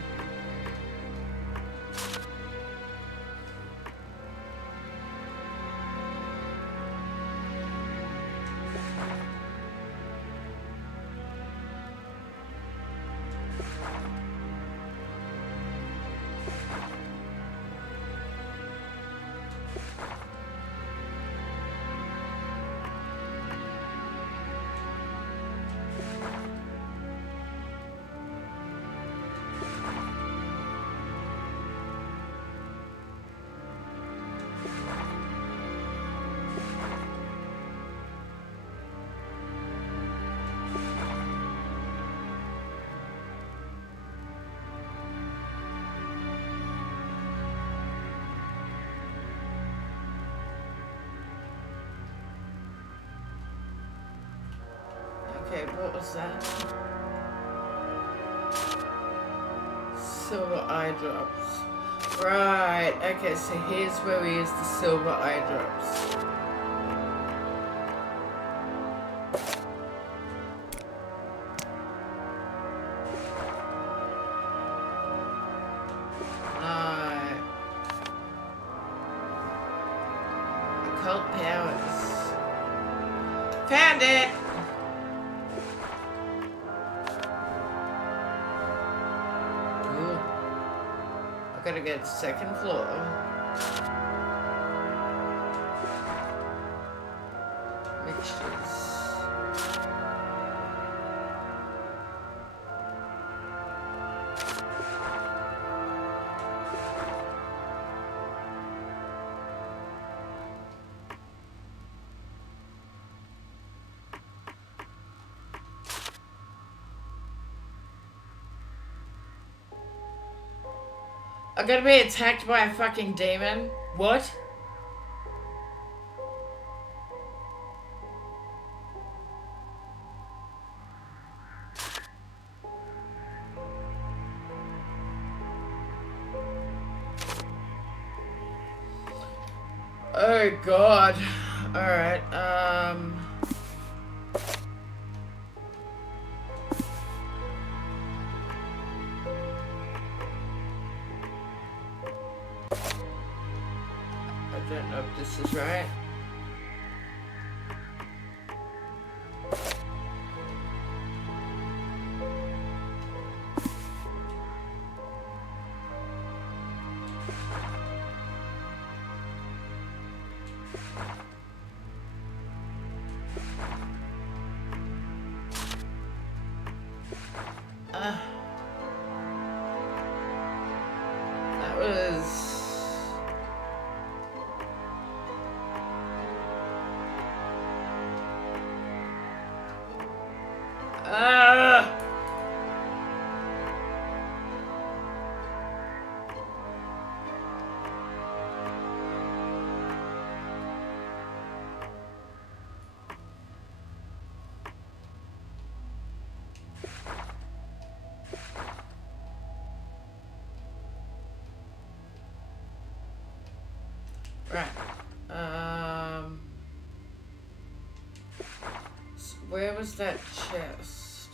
Okay, what was that? Silver eye drops. Right, okay, so here's where we use the silver eye drops. Right. Occult powers. Found it! gotta get second floor. Mixtures. I'm gonna be attacked by a fucking demon? What? Oh god. Alright, I don't know if this is right. That was... Right. Where was that chest?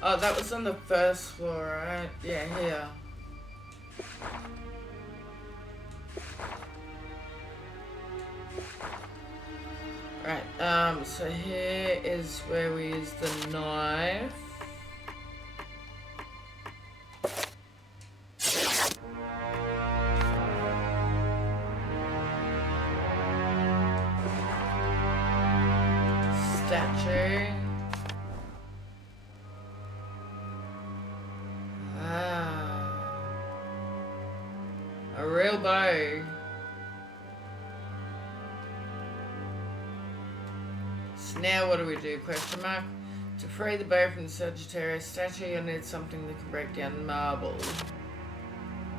Oh, that was on the first floor, right? Yeah, here. Right, so here is where we use the knife. Statue. A real bow. So now what do we do? Question mark. To free the bow from the Sagittarius statue, you'll need something that can break down marble.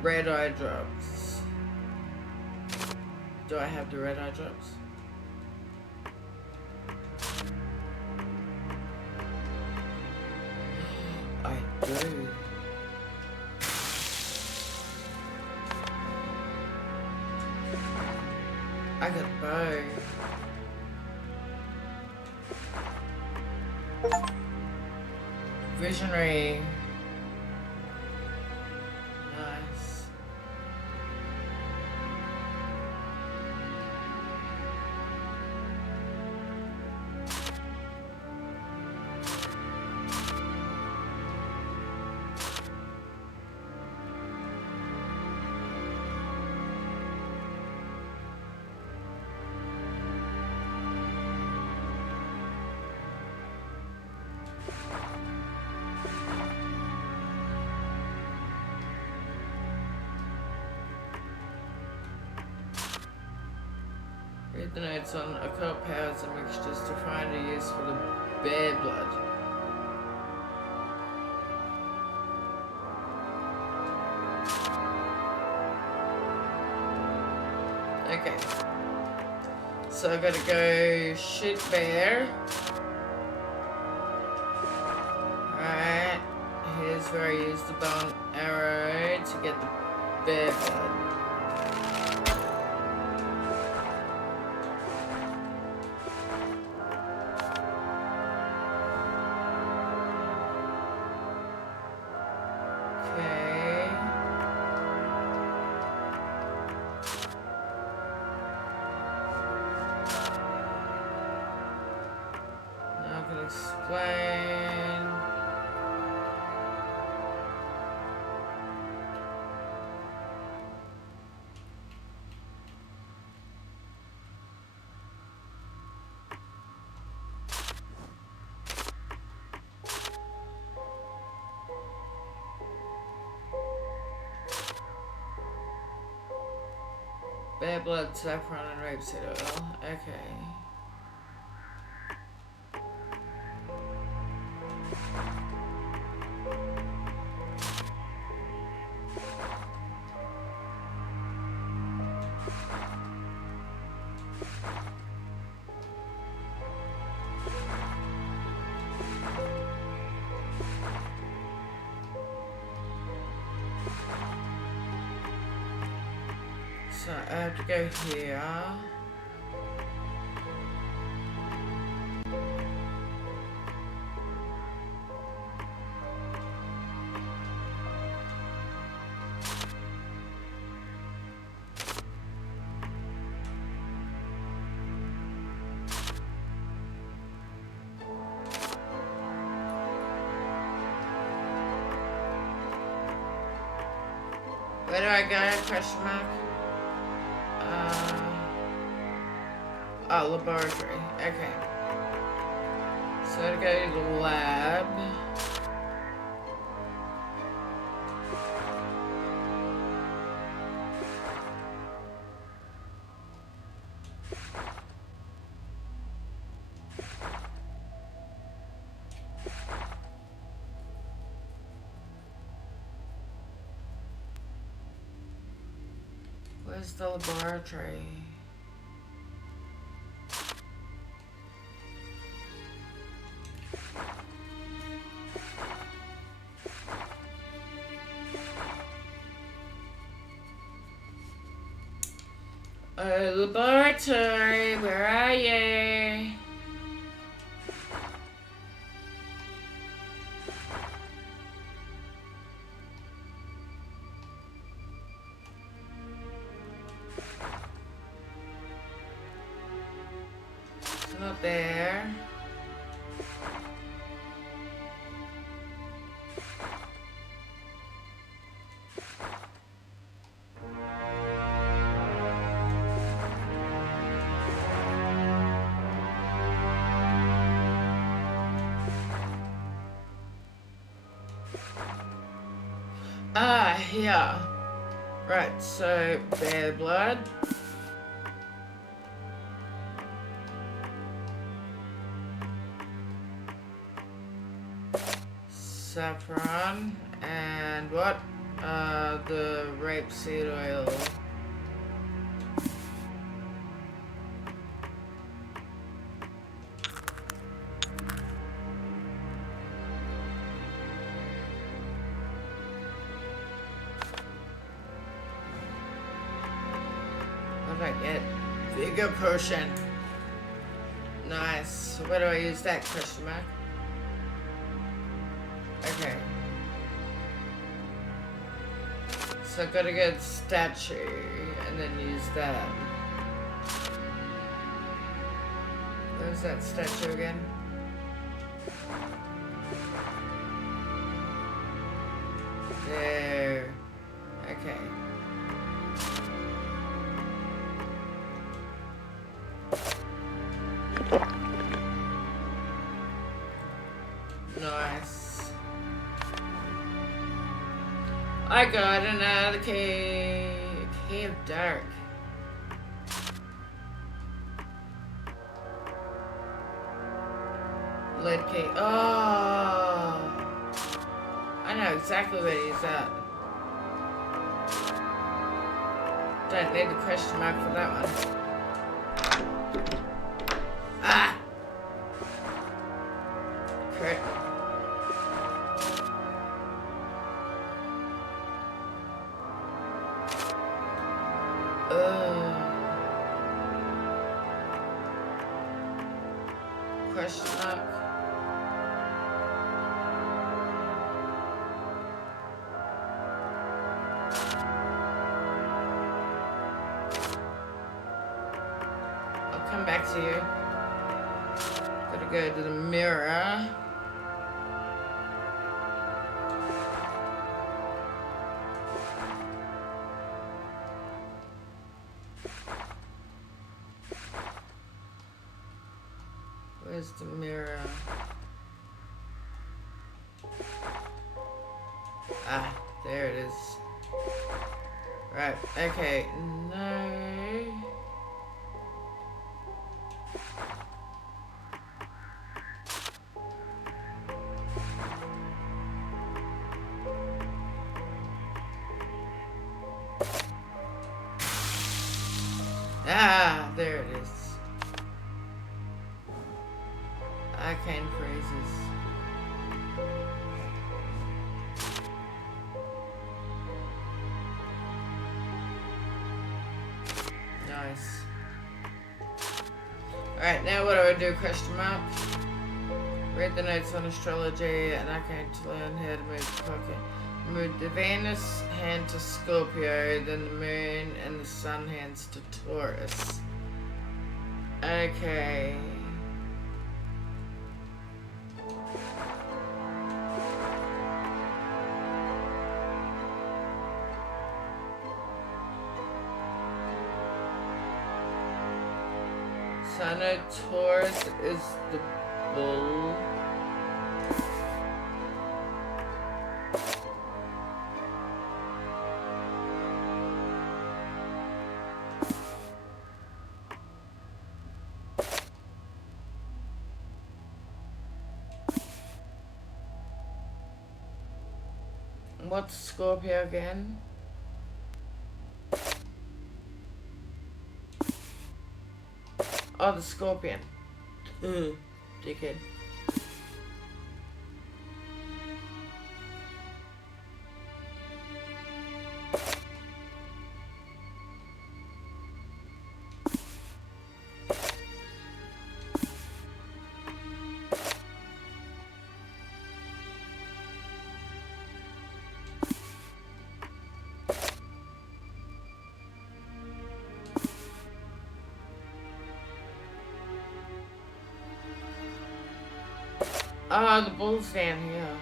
Red eye drops. Do I have the red eye drops? I do. I got the bow. Visionary. Nice. Read the notes on occult powers and mixtures to find a use for the bear blood. Okay. So I gotta go shoot bear. Alright. Here's where I use the bow and arrow to get the bear blood. explain. Bad blood, saffron, and rapeseed oil. Okay. So I have to go here. Where do I go? Question mark. Oh, laboratory. Okay. So I go to the lab. Where's the laboratory? Laboratory, where are you? It's not there. Ah, here. Right, so bear blood. Saffron. And what? The rapeseed oil. What did I get? Bigger potion. Nice. So where do I use that? Question mark. Okay. So I gotta get statue and then use that. Where's that statue again? There. Okay. Nice. I got another cave. Cave dark. Lead cave. Oh. I know exactly where to use that. Don't need a question mark for that one. Ah! Correct. Question mark. I'll come back to you. Gotta go to the mirror. Where's the mirror? Ah, there it is. Right, okay, no. Ah, there it is. Arcane phrases. Nice. Alright, now what do I do? Question mark. Read the notes on astrology and arcane to learn how to move the pocket. Move the Venus hand to Scorpio, then the moon and the sun hands to Taurus. Okay. So I know Taurus is the bull. What's Scorpio again? Oh, the scorpion. Dickhead. Oh, the bull's down here.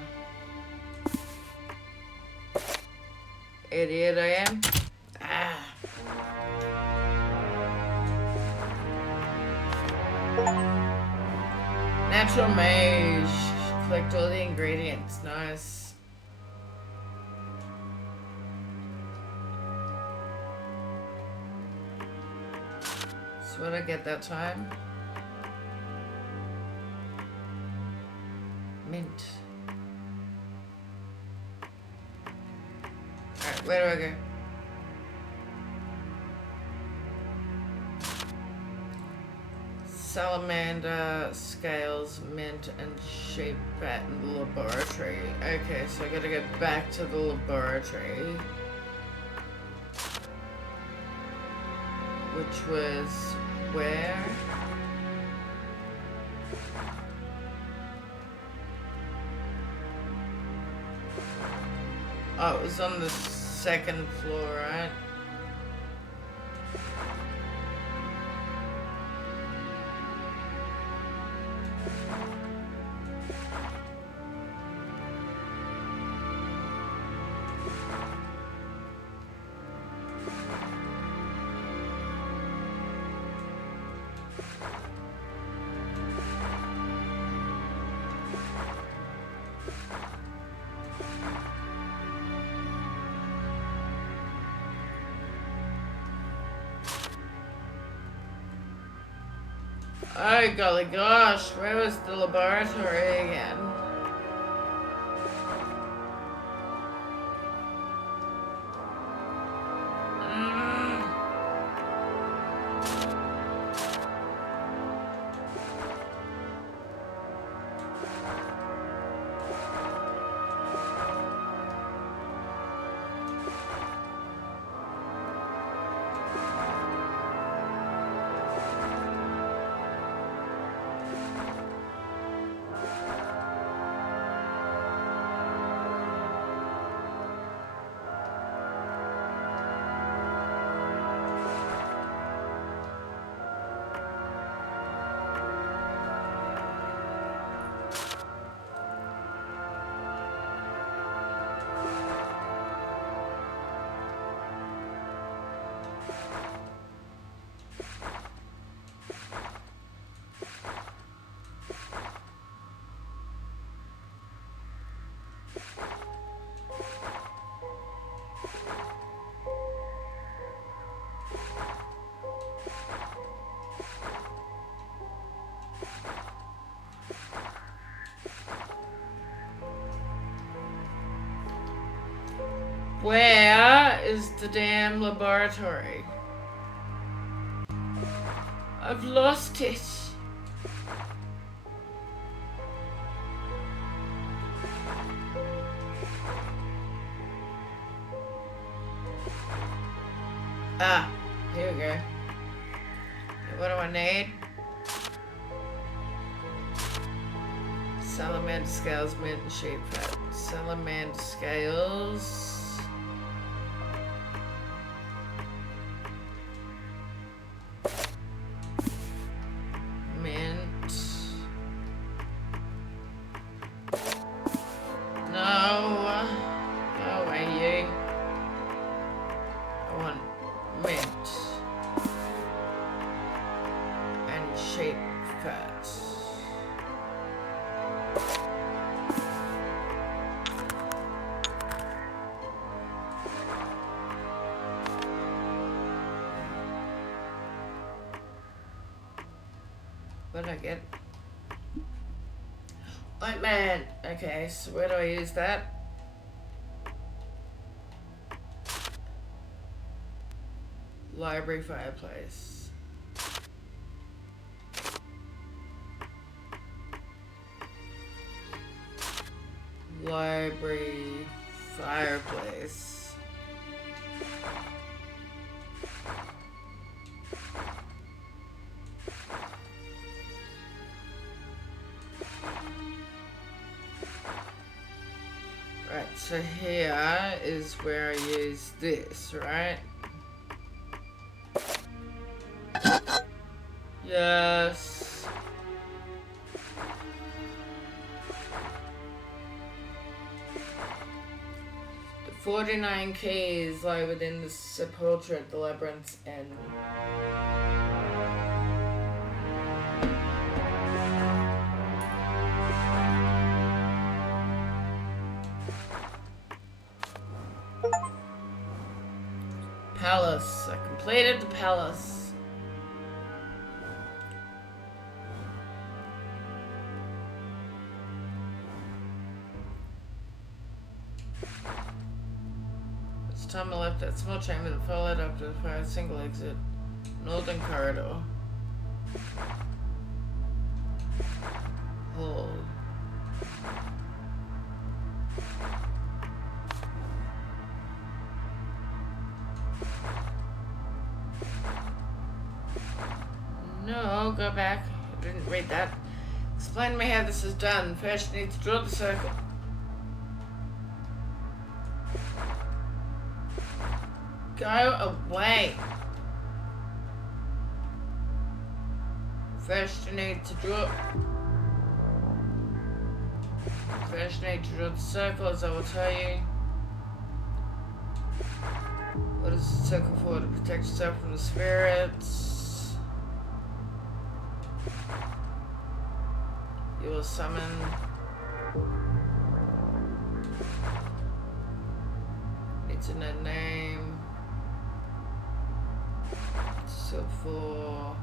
Idiot I am. Ah. Natural mage. Collect all the ingredients. Nice. So what did I get that time? Mint. Alright, where do I go? Salamander, scales, mint, and shape bat in the laboratory. Okay, so I gotta get back to the laboratory. Which was where? Oh, it was on the second floor, right? Oh golly gosh, where was the laboratory again? Where is the damn laboratory? I've lost it. Ah, here we go. What do I need? Salamander scales, mint and sheep fat. Salamander scales. Mint. No. Go away, you. I want mint. And sheep fat. What did I get? Ointment! Okay, so where do I use that? Library fireplace. Library fireplace. Right, so here is where I use this, right? Yes. The 49 keys lie within the sepulchre, the labyrinth, and palace. I completed the palace. It's time I left that small chamber that followed after the fire, single exit. Northern corridor. Hall. No, go back. I didn't read that. Explain to me how this is done. First, you need to draw the circle. Go away. First, you need to draw. First, you need to draw the circle, as I will tell you. What is the circle for? To protect yourself from the spirits. You will summon. Need to know name. So for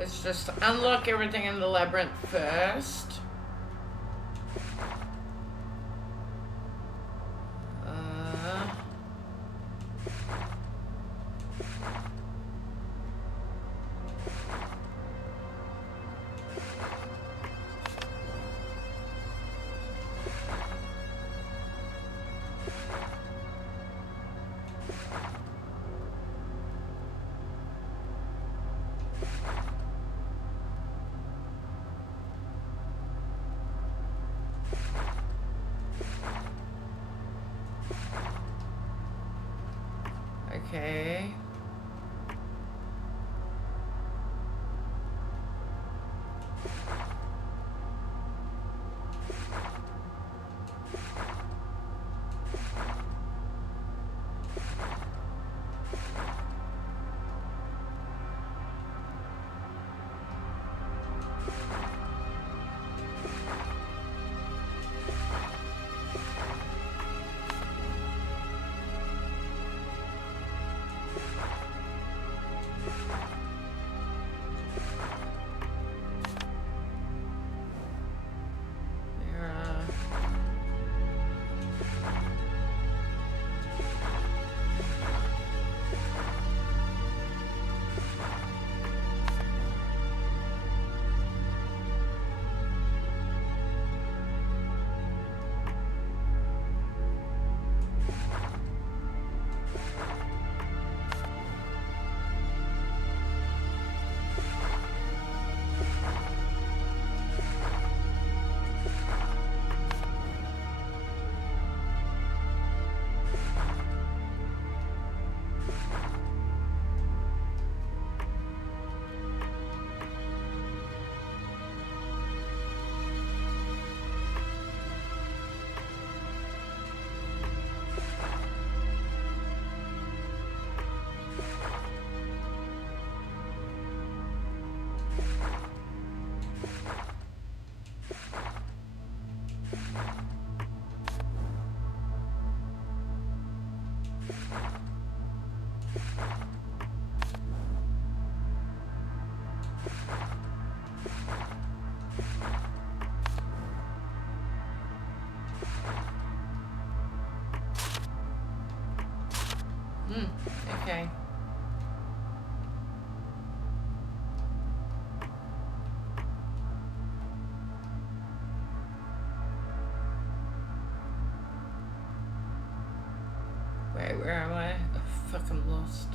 Let's just unlock everything in the labyrinth first. Okay. Okay. Wait, where am I? Oh, fuck, I'm lost.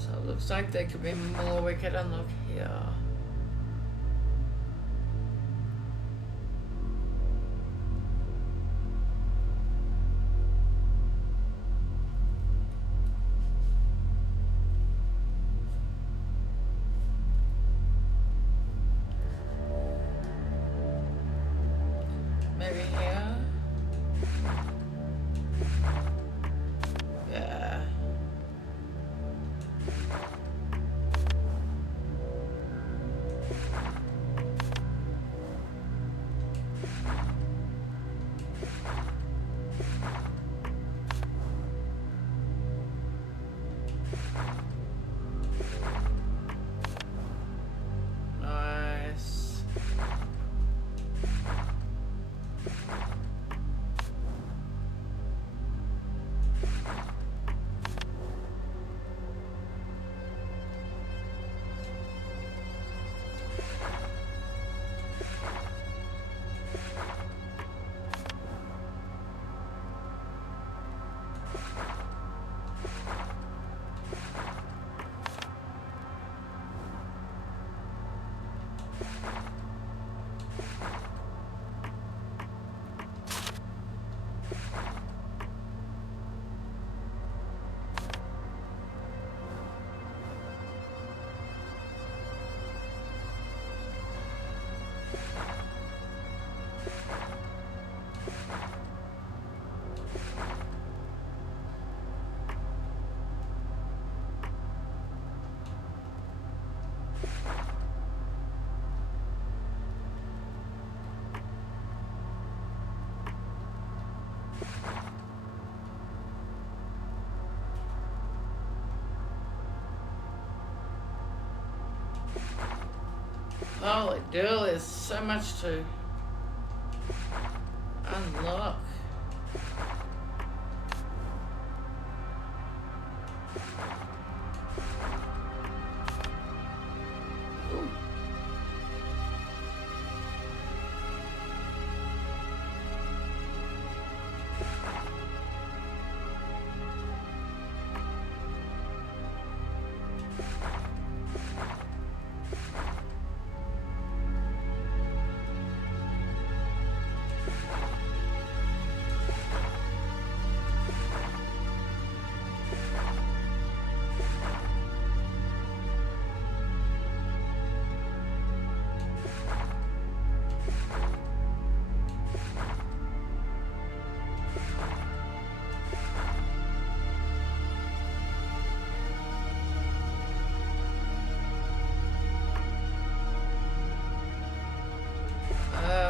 So it looks like there could be more we could unlock here. Maybe here? Yeah. Holy dude, there's so much to unlock. Ooh.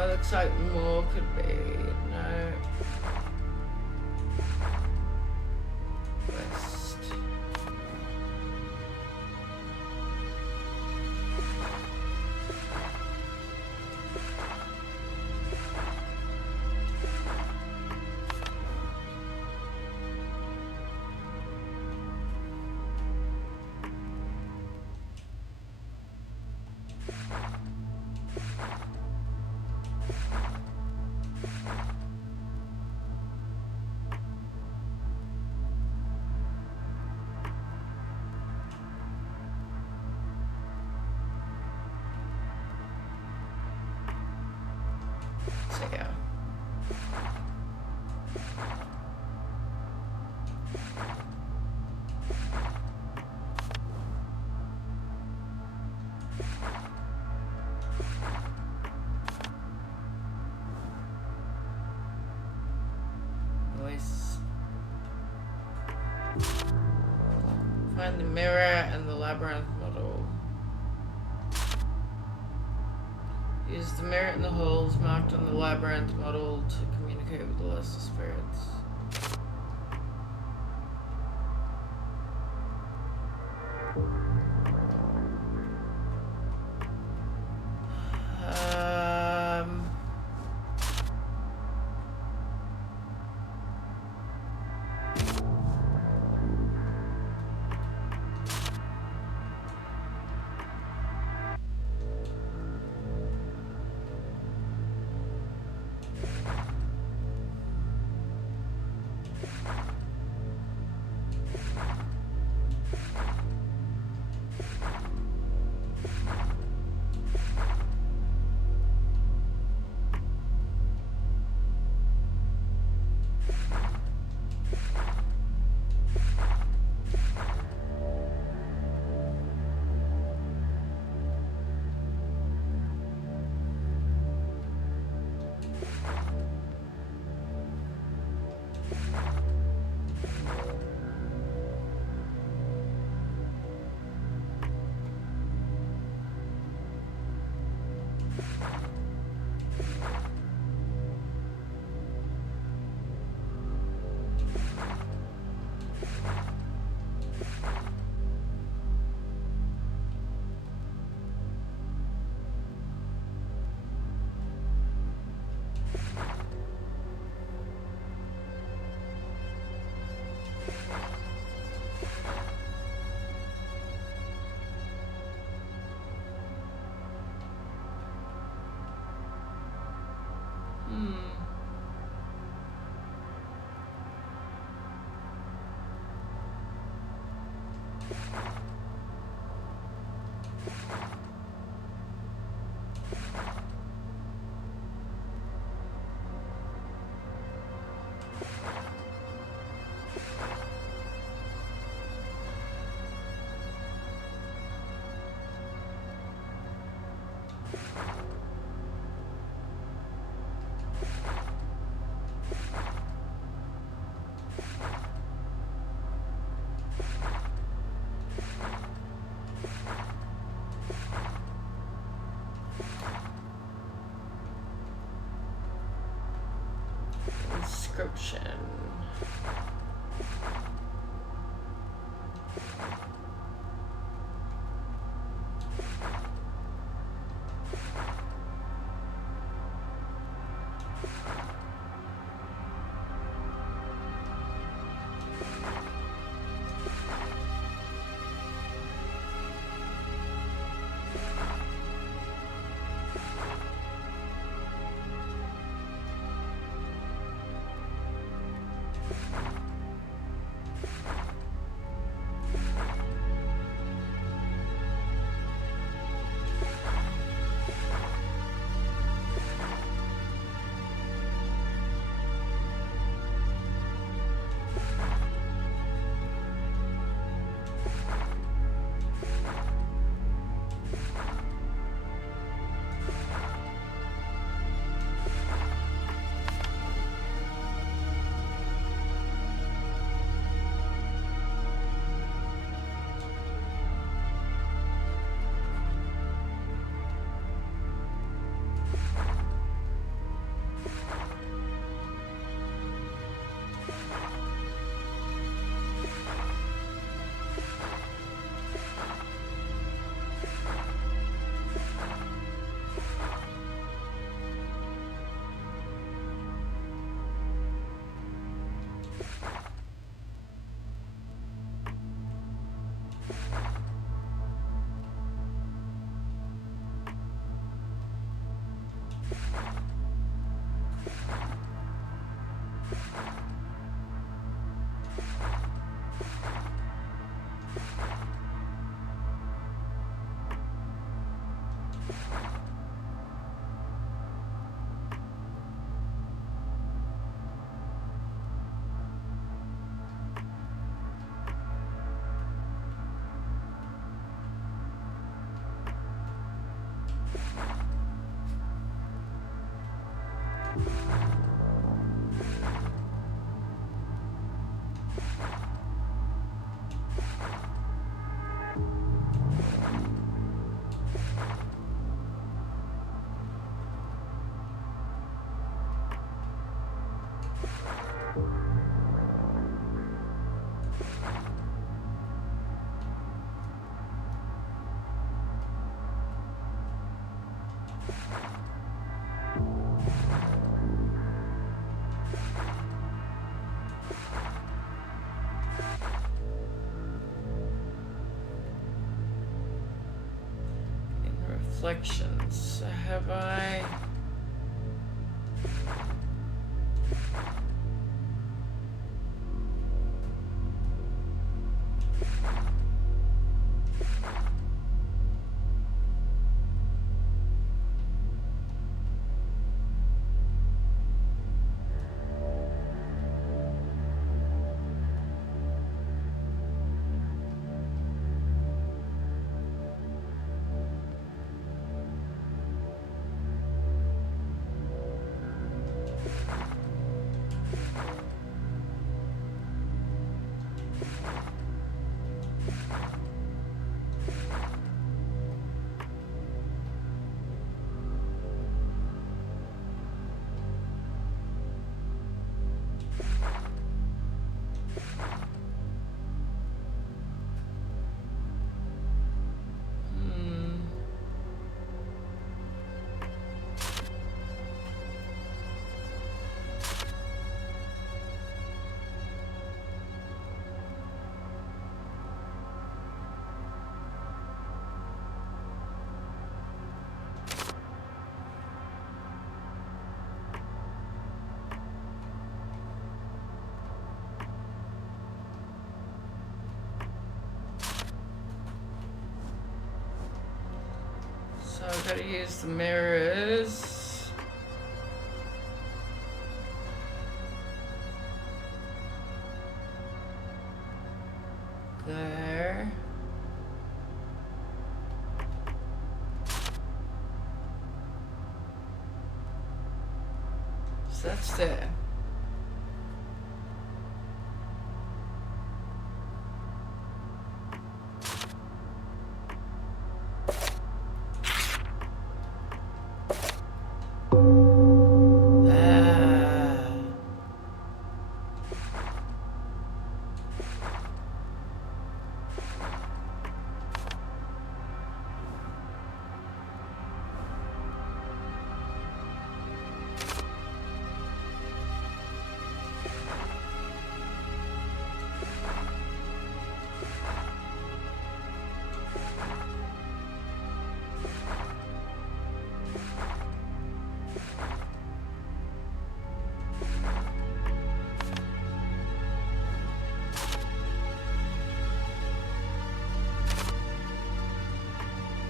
Looks like more could be. No. West. So yeah. Nice. Find the mirror and the labyrinth model. Use the mirror and the holes marked on the labyrinth model to communicate with the lesser spirits. Inscription. Reflections. Have I? So I've got to use the mirrors. There. So that's there.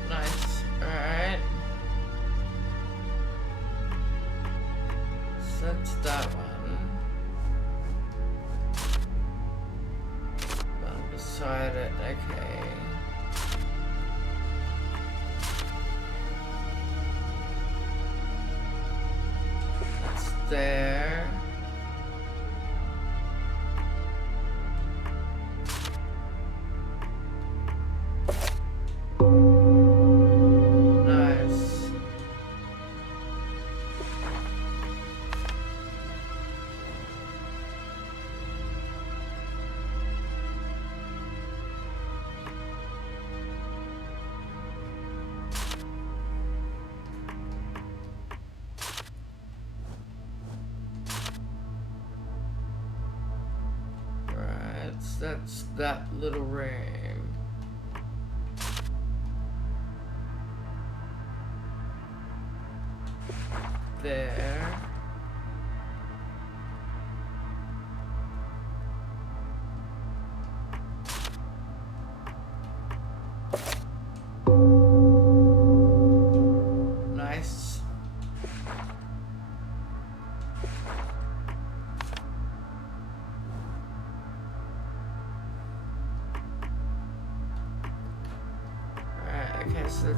Nice. Alright. So that's that one. One beside it, okay. That's there. Nice. Right, so that's that little room. There.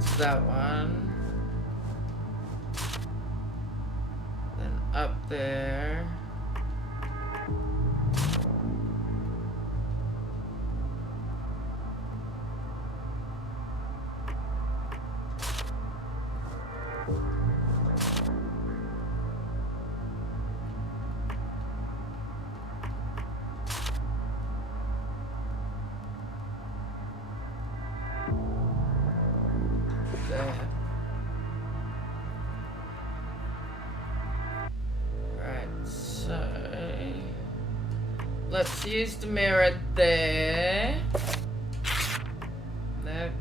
That's that one. Then up there. There. Right, so let's use the mirror there. No.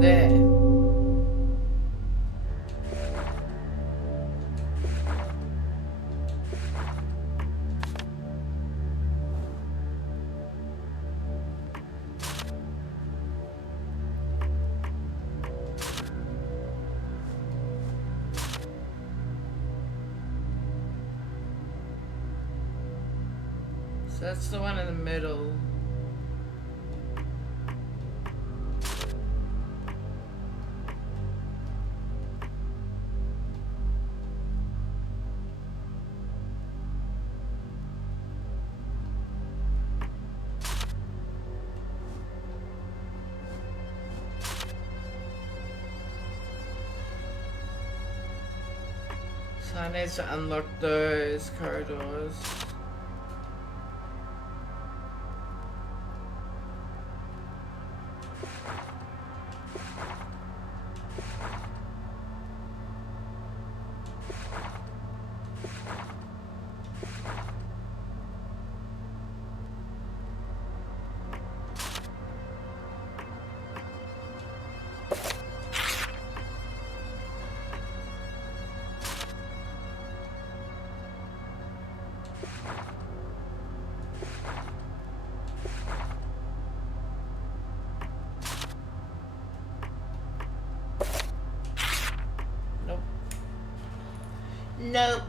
There. So that's the one in the middle. So I need to unlock those corridors. Nope. Nope.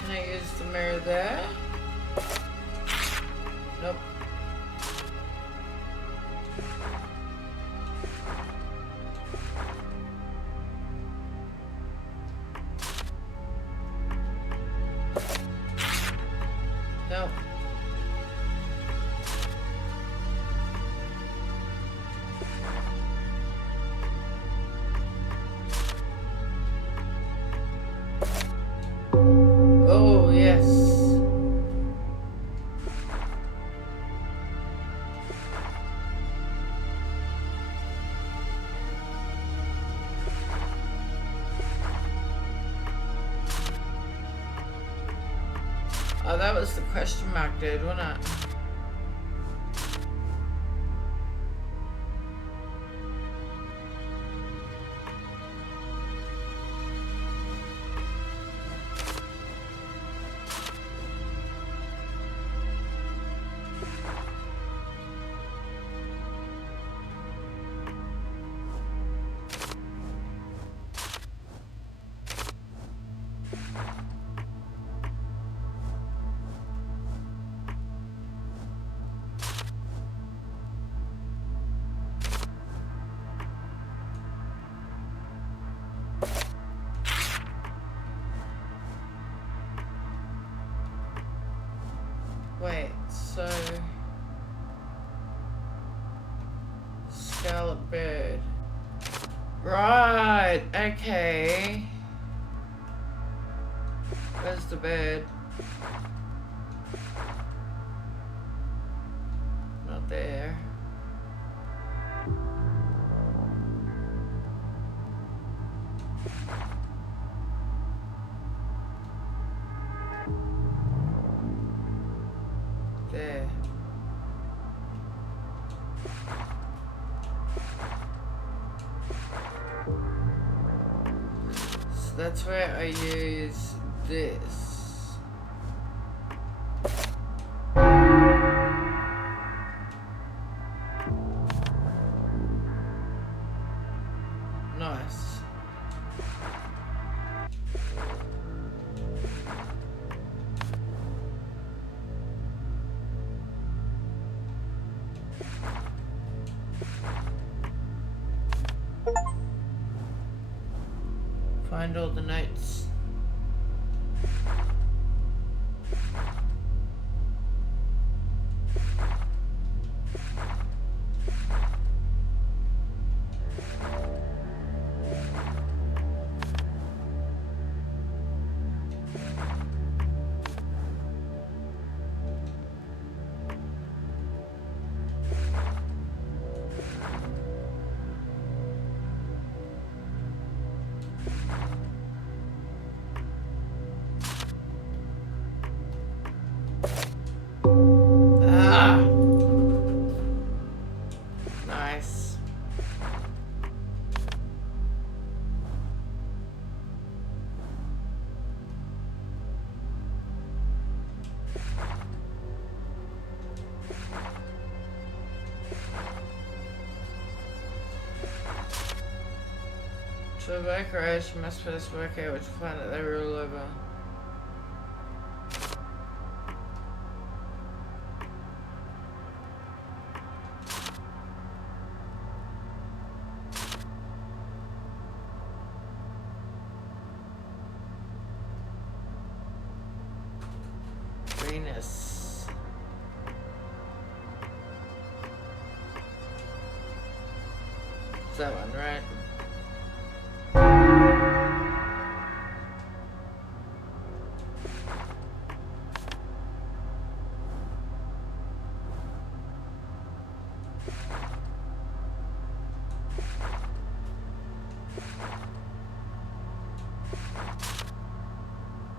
Can I use the mirror there? Nope. Nope. Oh, yes. Oh, that was the question mark, dude, wasn't it? Wait, so Scarlet Bird. Right, okay. Where's the bird? Not there. that's where I use this. Nice. Find all the notes. Nice. To evoke rage, you must first work out which planet they rule over. Venus. It's that one, right?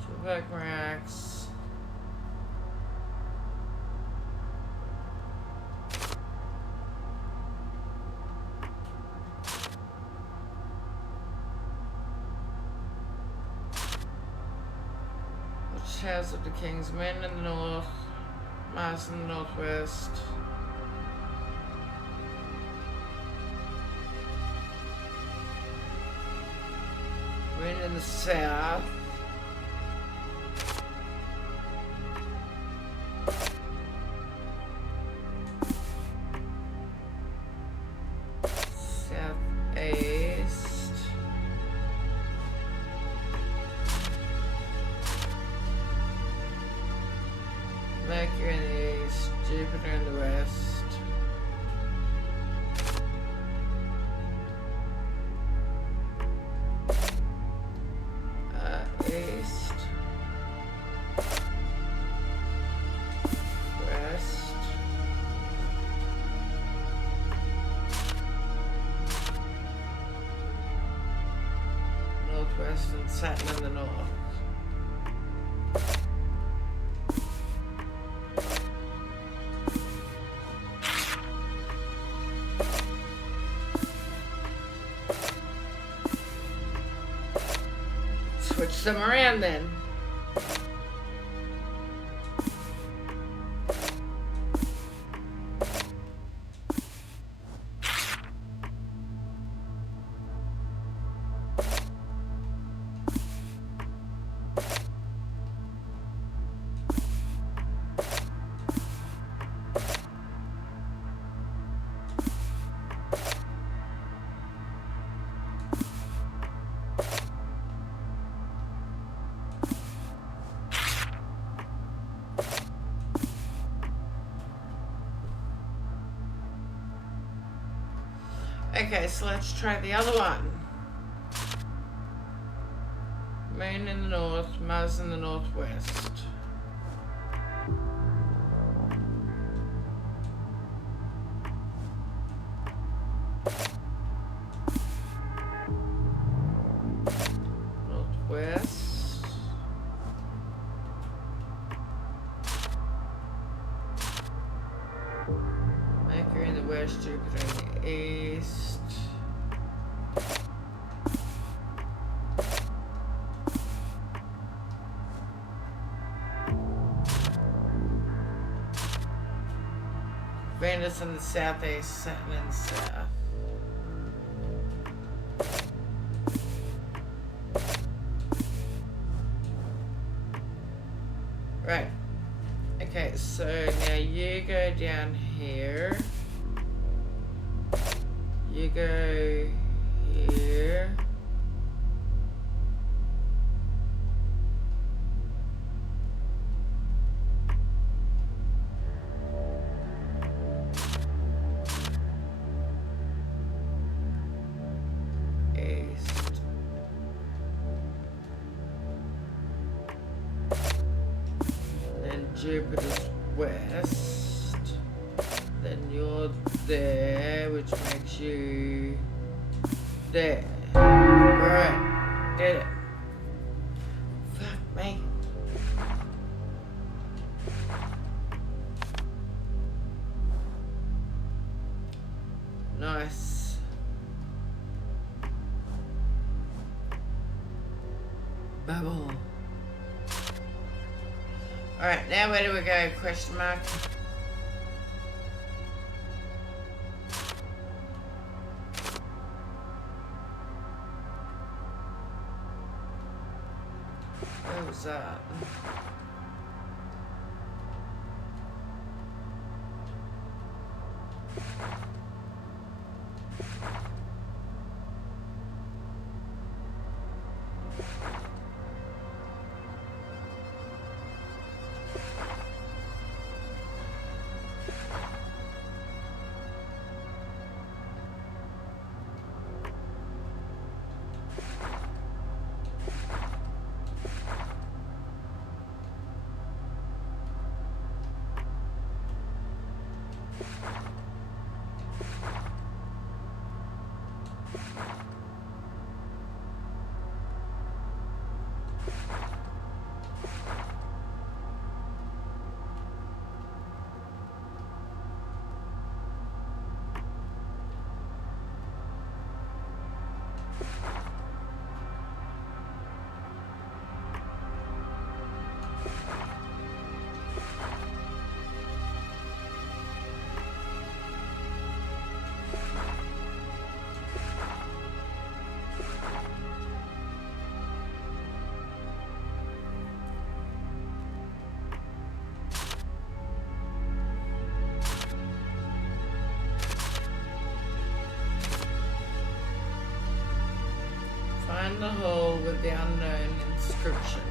To evoke Mirax. House of the King's Men in the north, Mars in the northwest. Wind in the south. Southeast. Mercury in the east, Jupiter in the west. East. West. Northwest and Saturn in the north. Switch them around then. Okay, so let's try the other one. Moon in the north, Mars in the northwest. Northwest. Mercury in the west, Jupiter in the east. Venus in the southeast, Saturn in the south. Right. Okay, so now you go down here. You go here. East. Then Jupiter's west. Then you're there, which makes you there. Alright, did it. Fuck me. Nice. Bubble. Alright, now where do we go? Question mark. Where was that? Find the hole with the unknown inscription.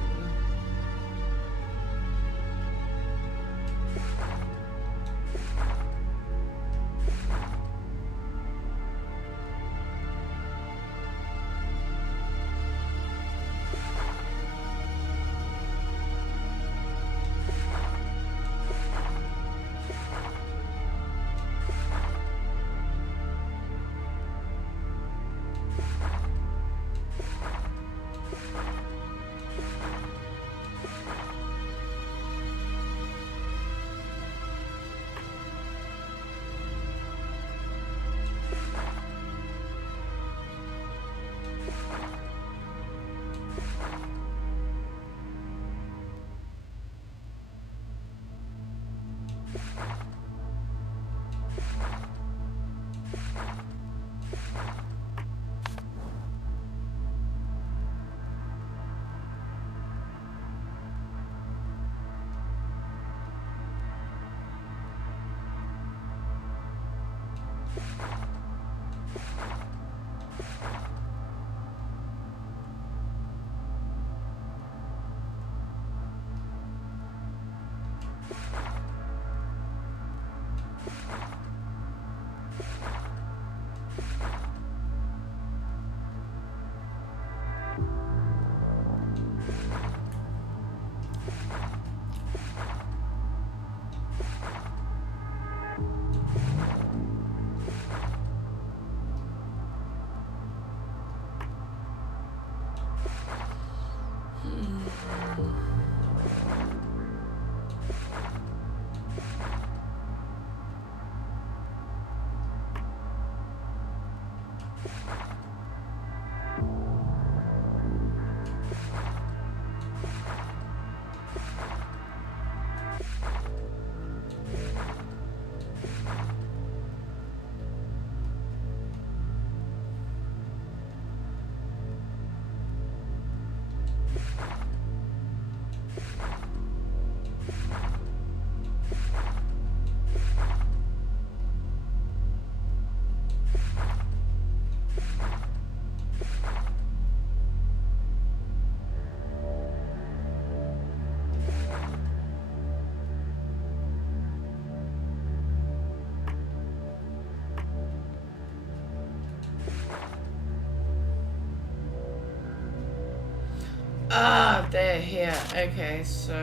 Ah, they're here. Okay, so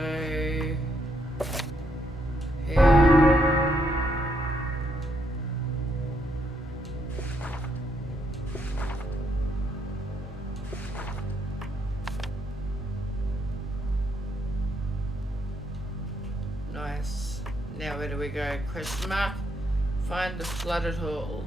here. Nice. Now where do we go? Question mark. Find the flooded hall.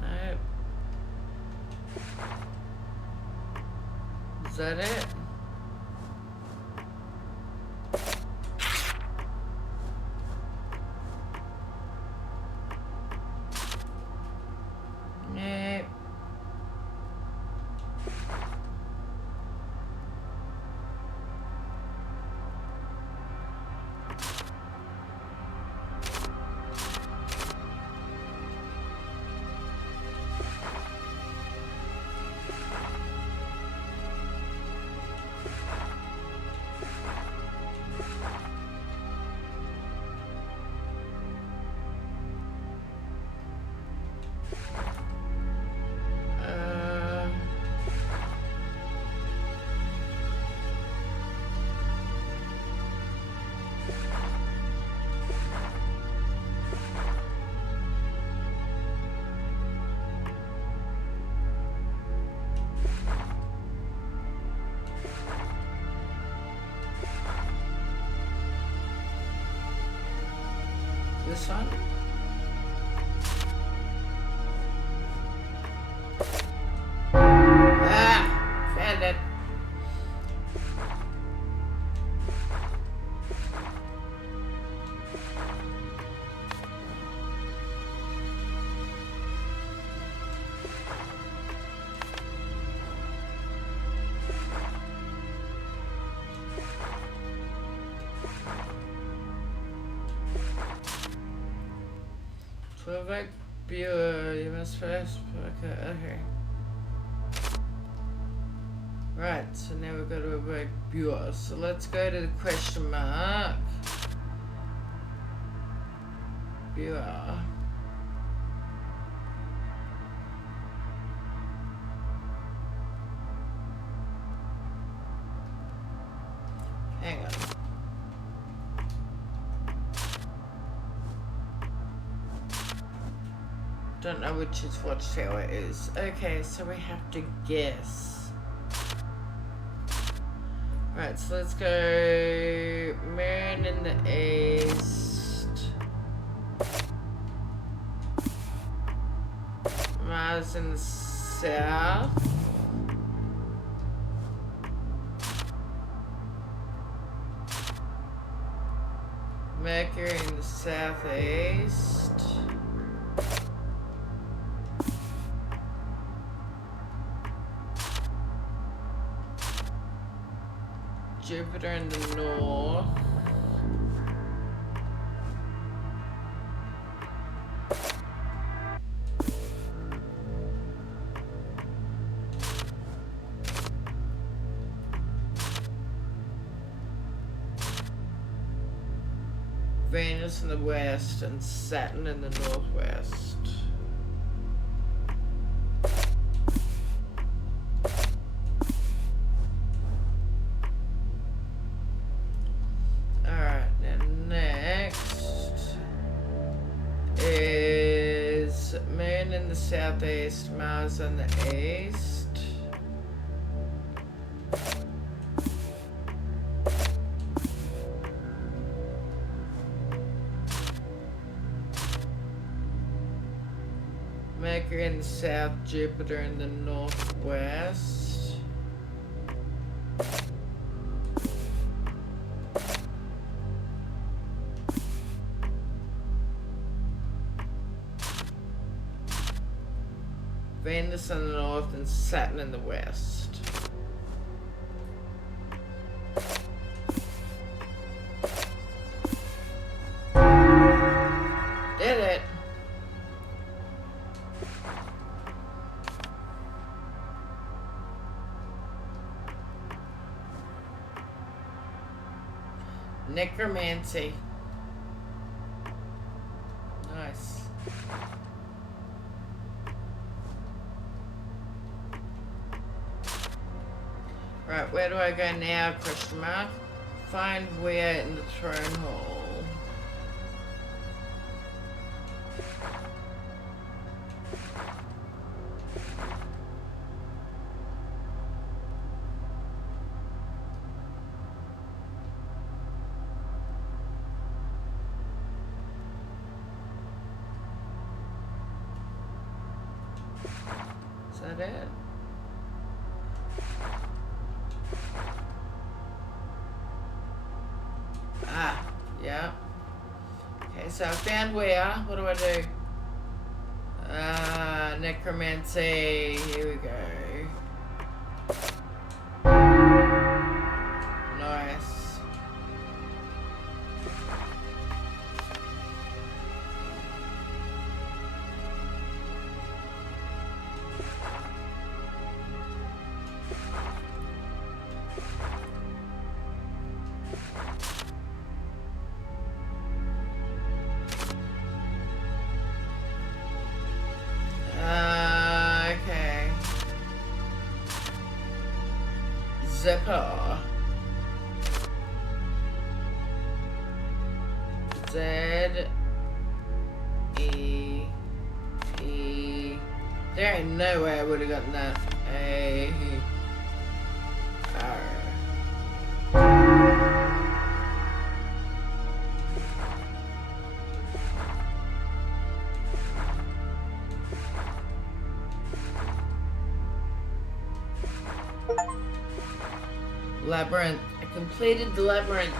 Nope. Is that it? Nope. This one? Ah! Found it. To evoke viewer, you must first okay. Right, so now we've got to evoke viewer. So let's go to the question mark. Viewer. Hang on. Don't know which his watchtower is. Okay, so we have to guess. Right, so let's go Moon in the east, Mars in the south, Mercury in the southeast, Jupiter in the north, Venus in the west, and Saturn in the northwest. Alright, then next is Moon in the southeast, Mars in the east. Mercury Mercury in the south, Jupiter in the northwest. Venus in the north and Saturn in the west. Did it. Necromancy. Nice. Right, where do I go now? Question mark. Find where in the throne hall. Is that it? Ah, yeah. Okay, so I found where. What do I do? Necromancy. Here we go. Nice. Okay. Zipper. Z E P. There ain't no way I would have gotten that. A R. Labyrinth. I completed the labyrinth.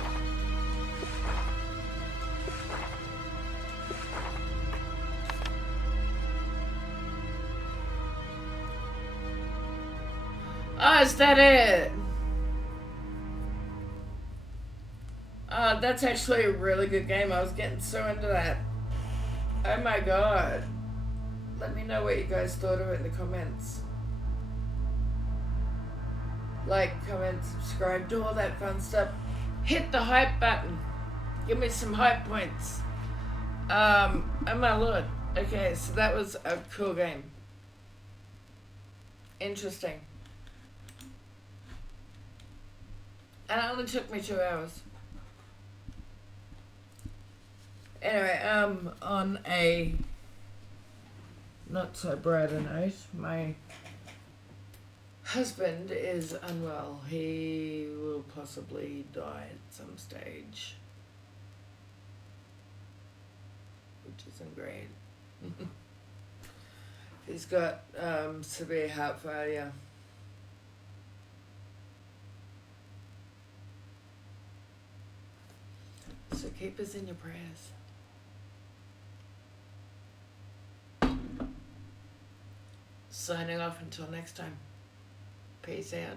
Oh, is that it? Oh, that's actually a really good game. I was getting so into that. Oh my god. Let me know what you guys thought of it in the comments. Like, comment, subscribe, do all that fun stuff. Hit the hype button. Give me some hype points. Oh my lord. Okay, so that was a cool game. Interesting. And it only took me 2 hours. Anyway, on a not so bright a note, my husband is unwell. He will possibly die at some stage, which isn't great. He's got severe heart failure. So keep us in your prayers. Signing off until next time. Peace out.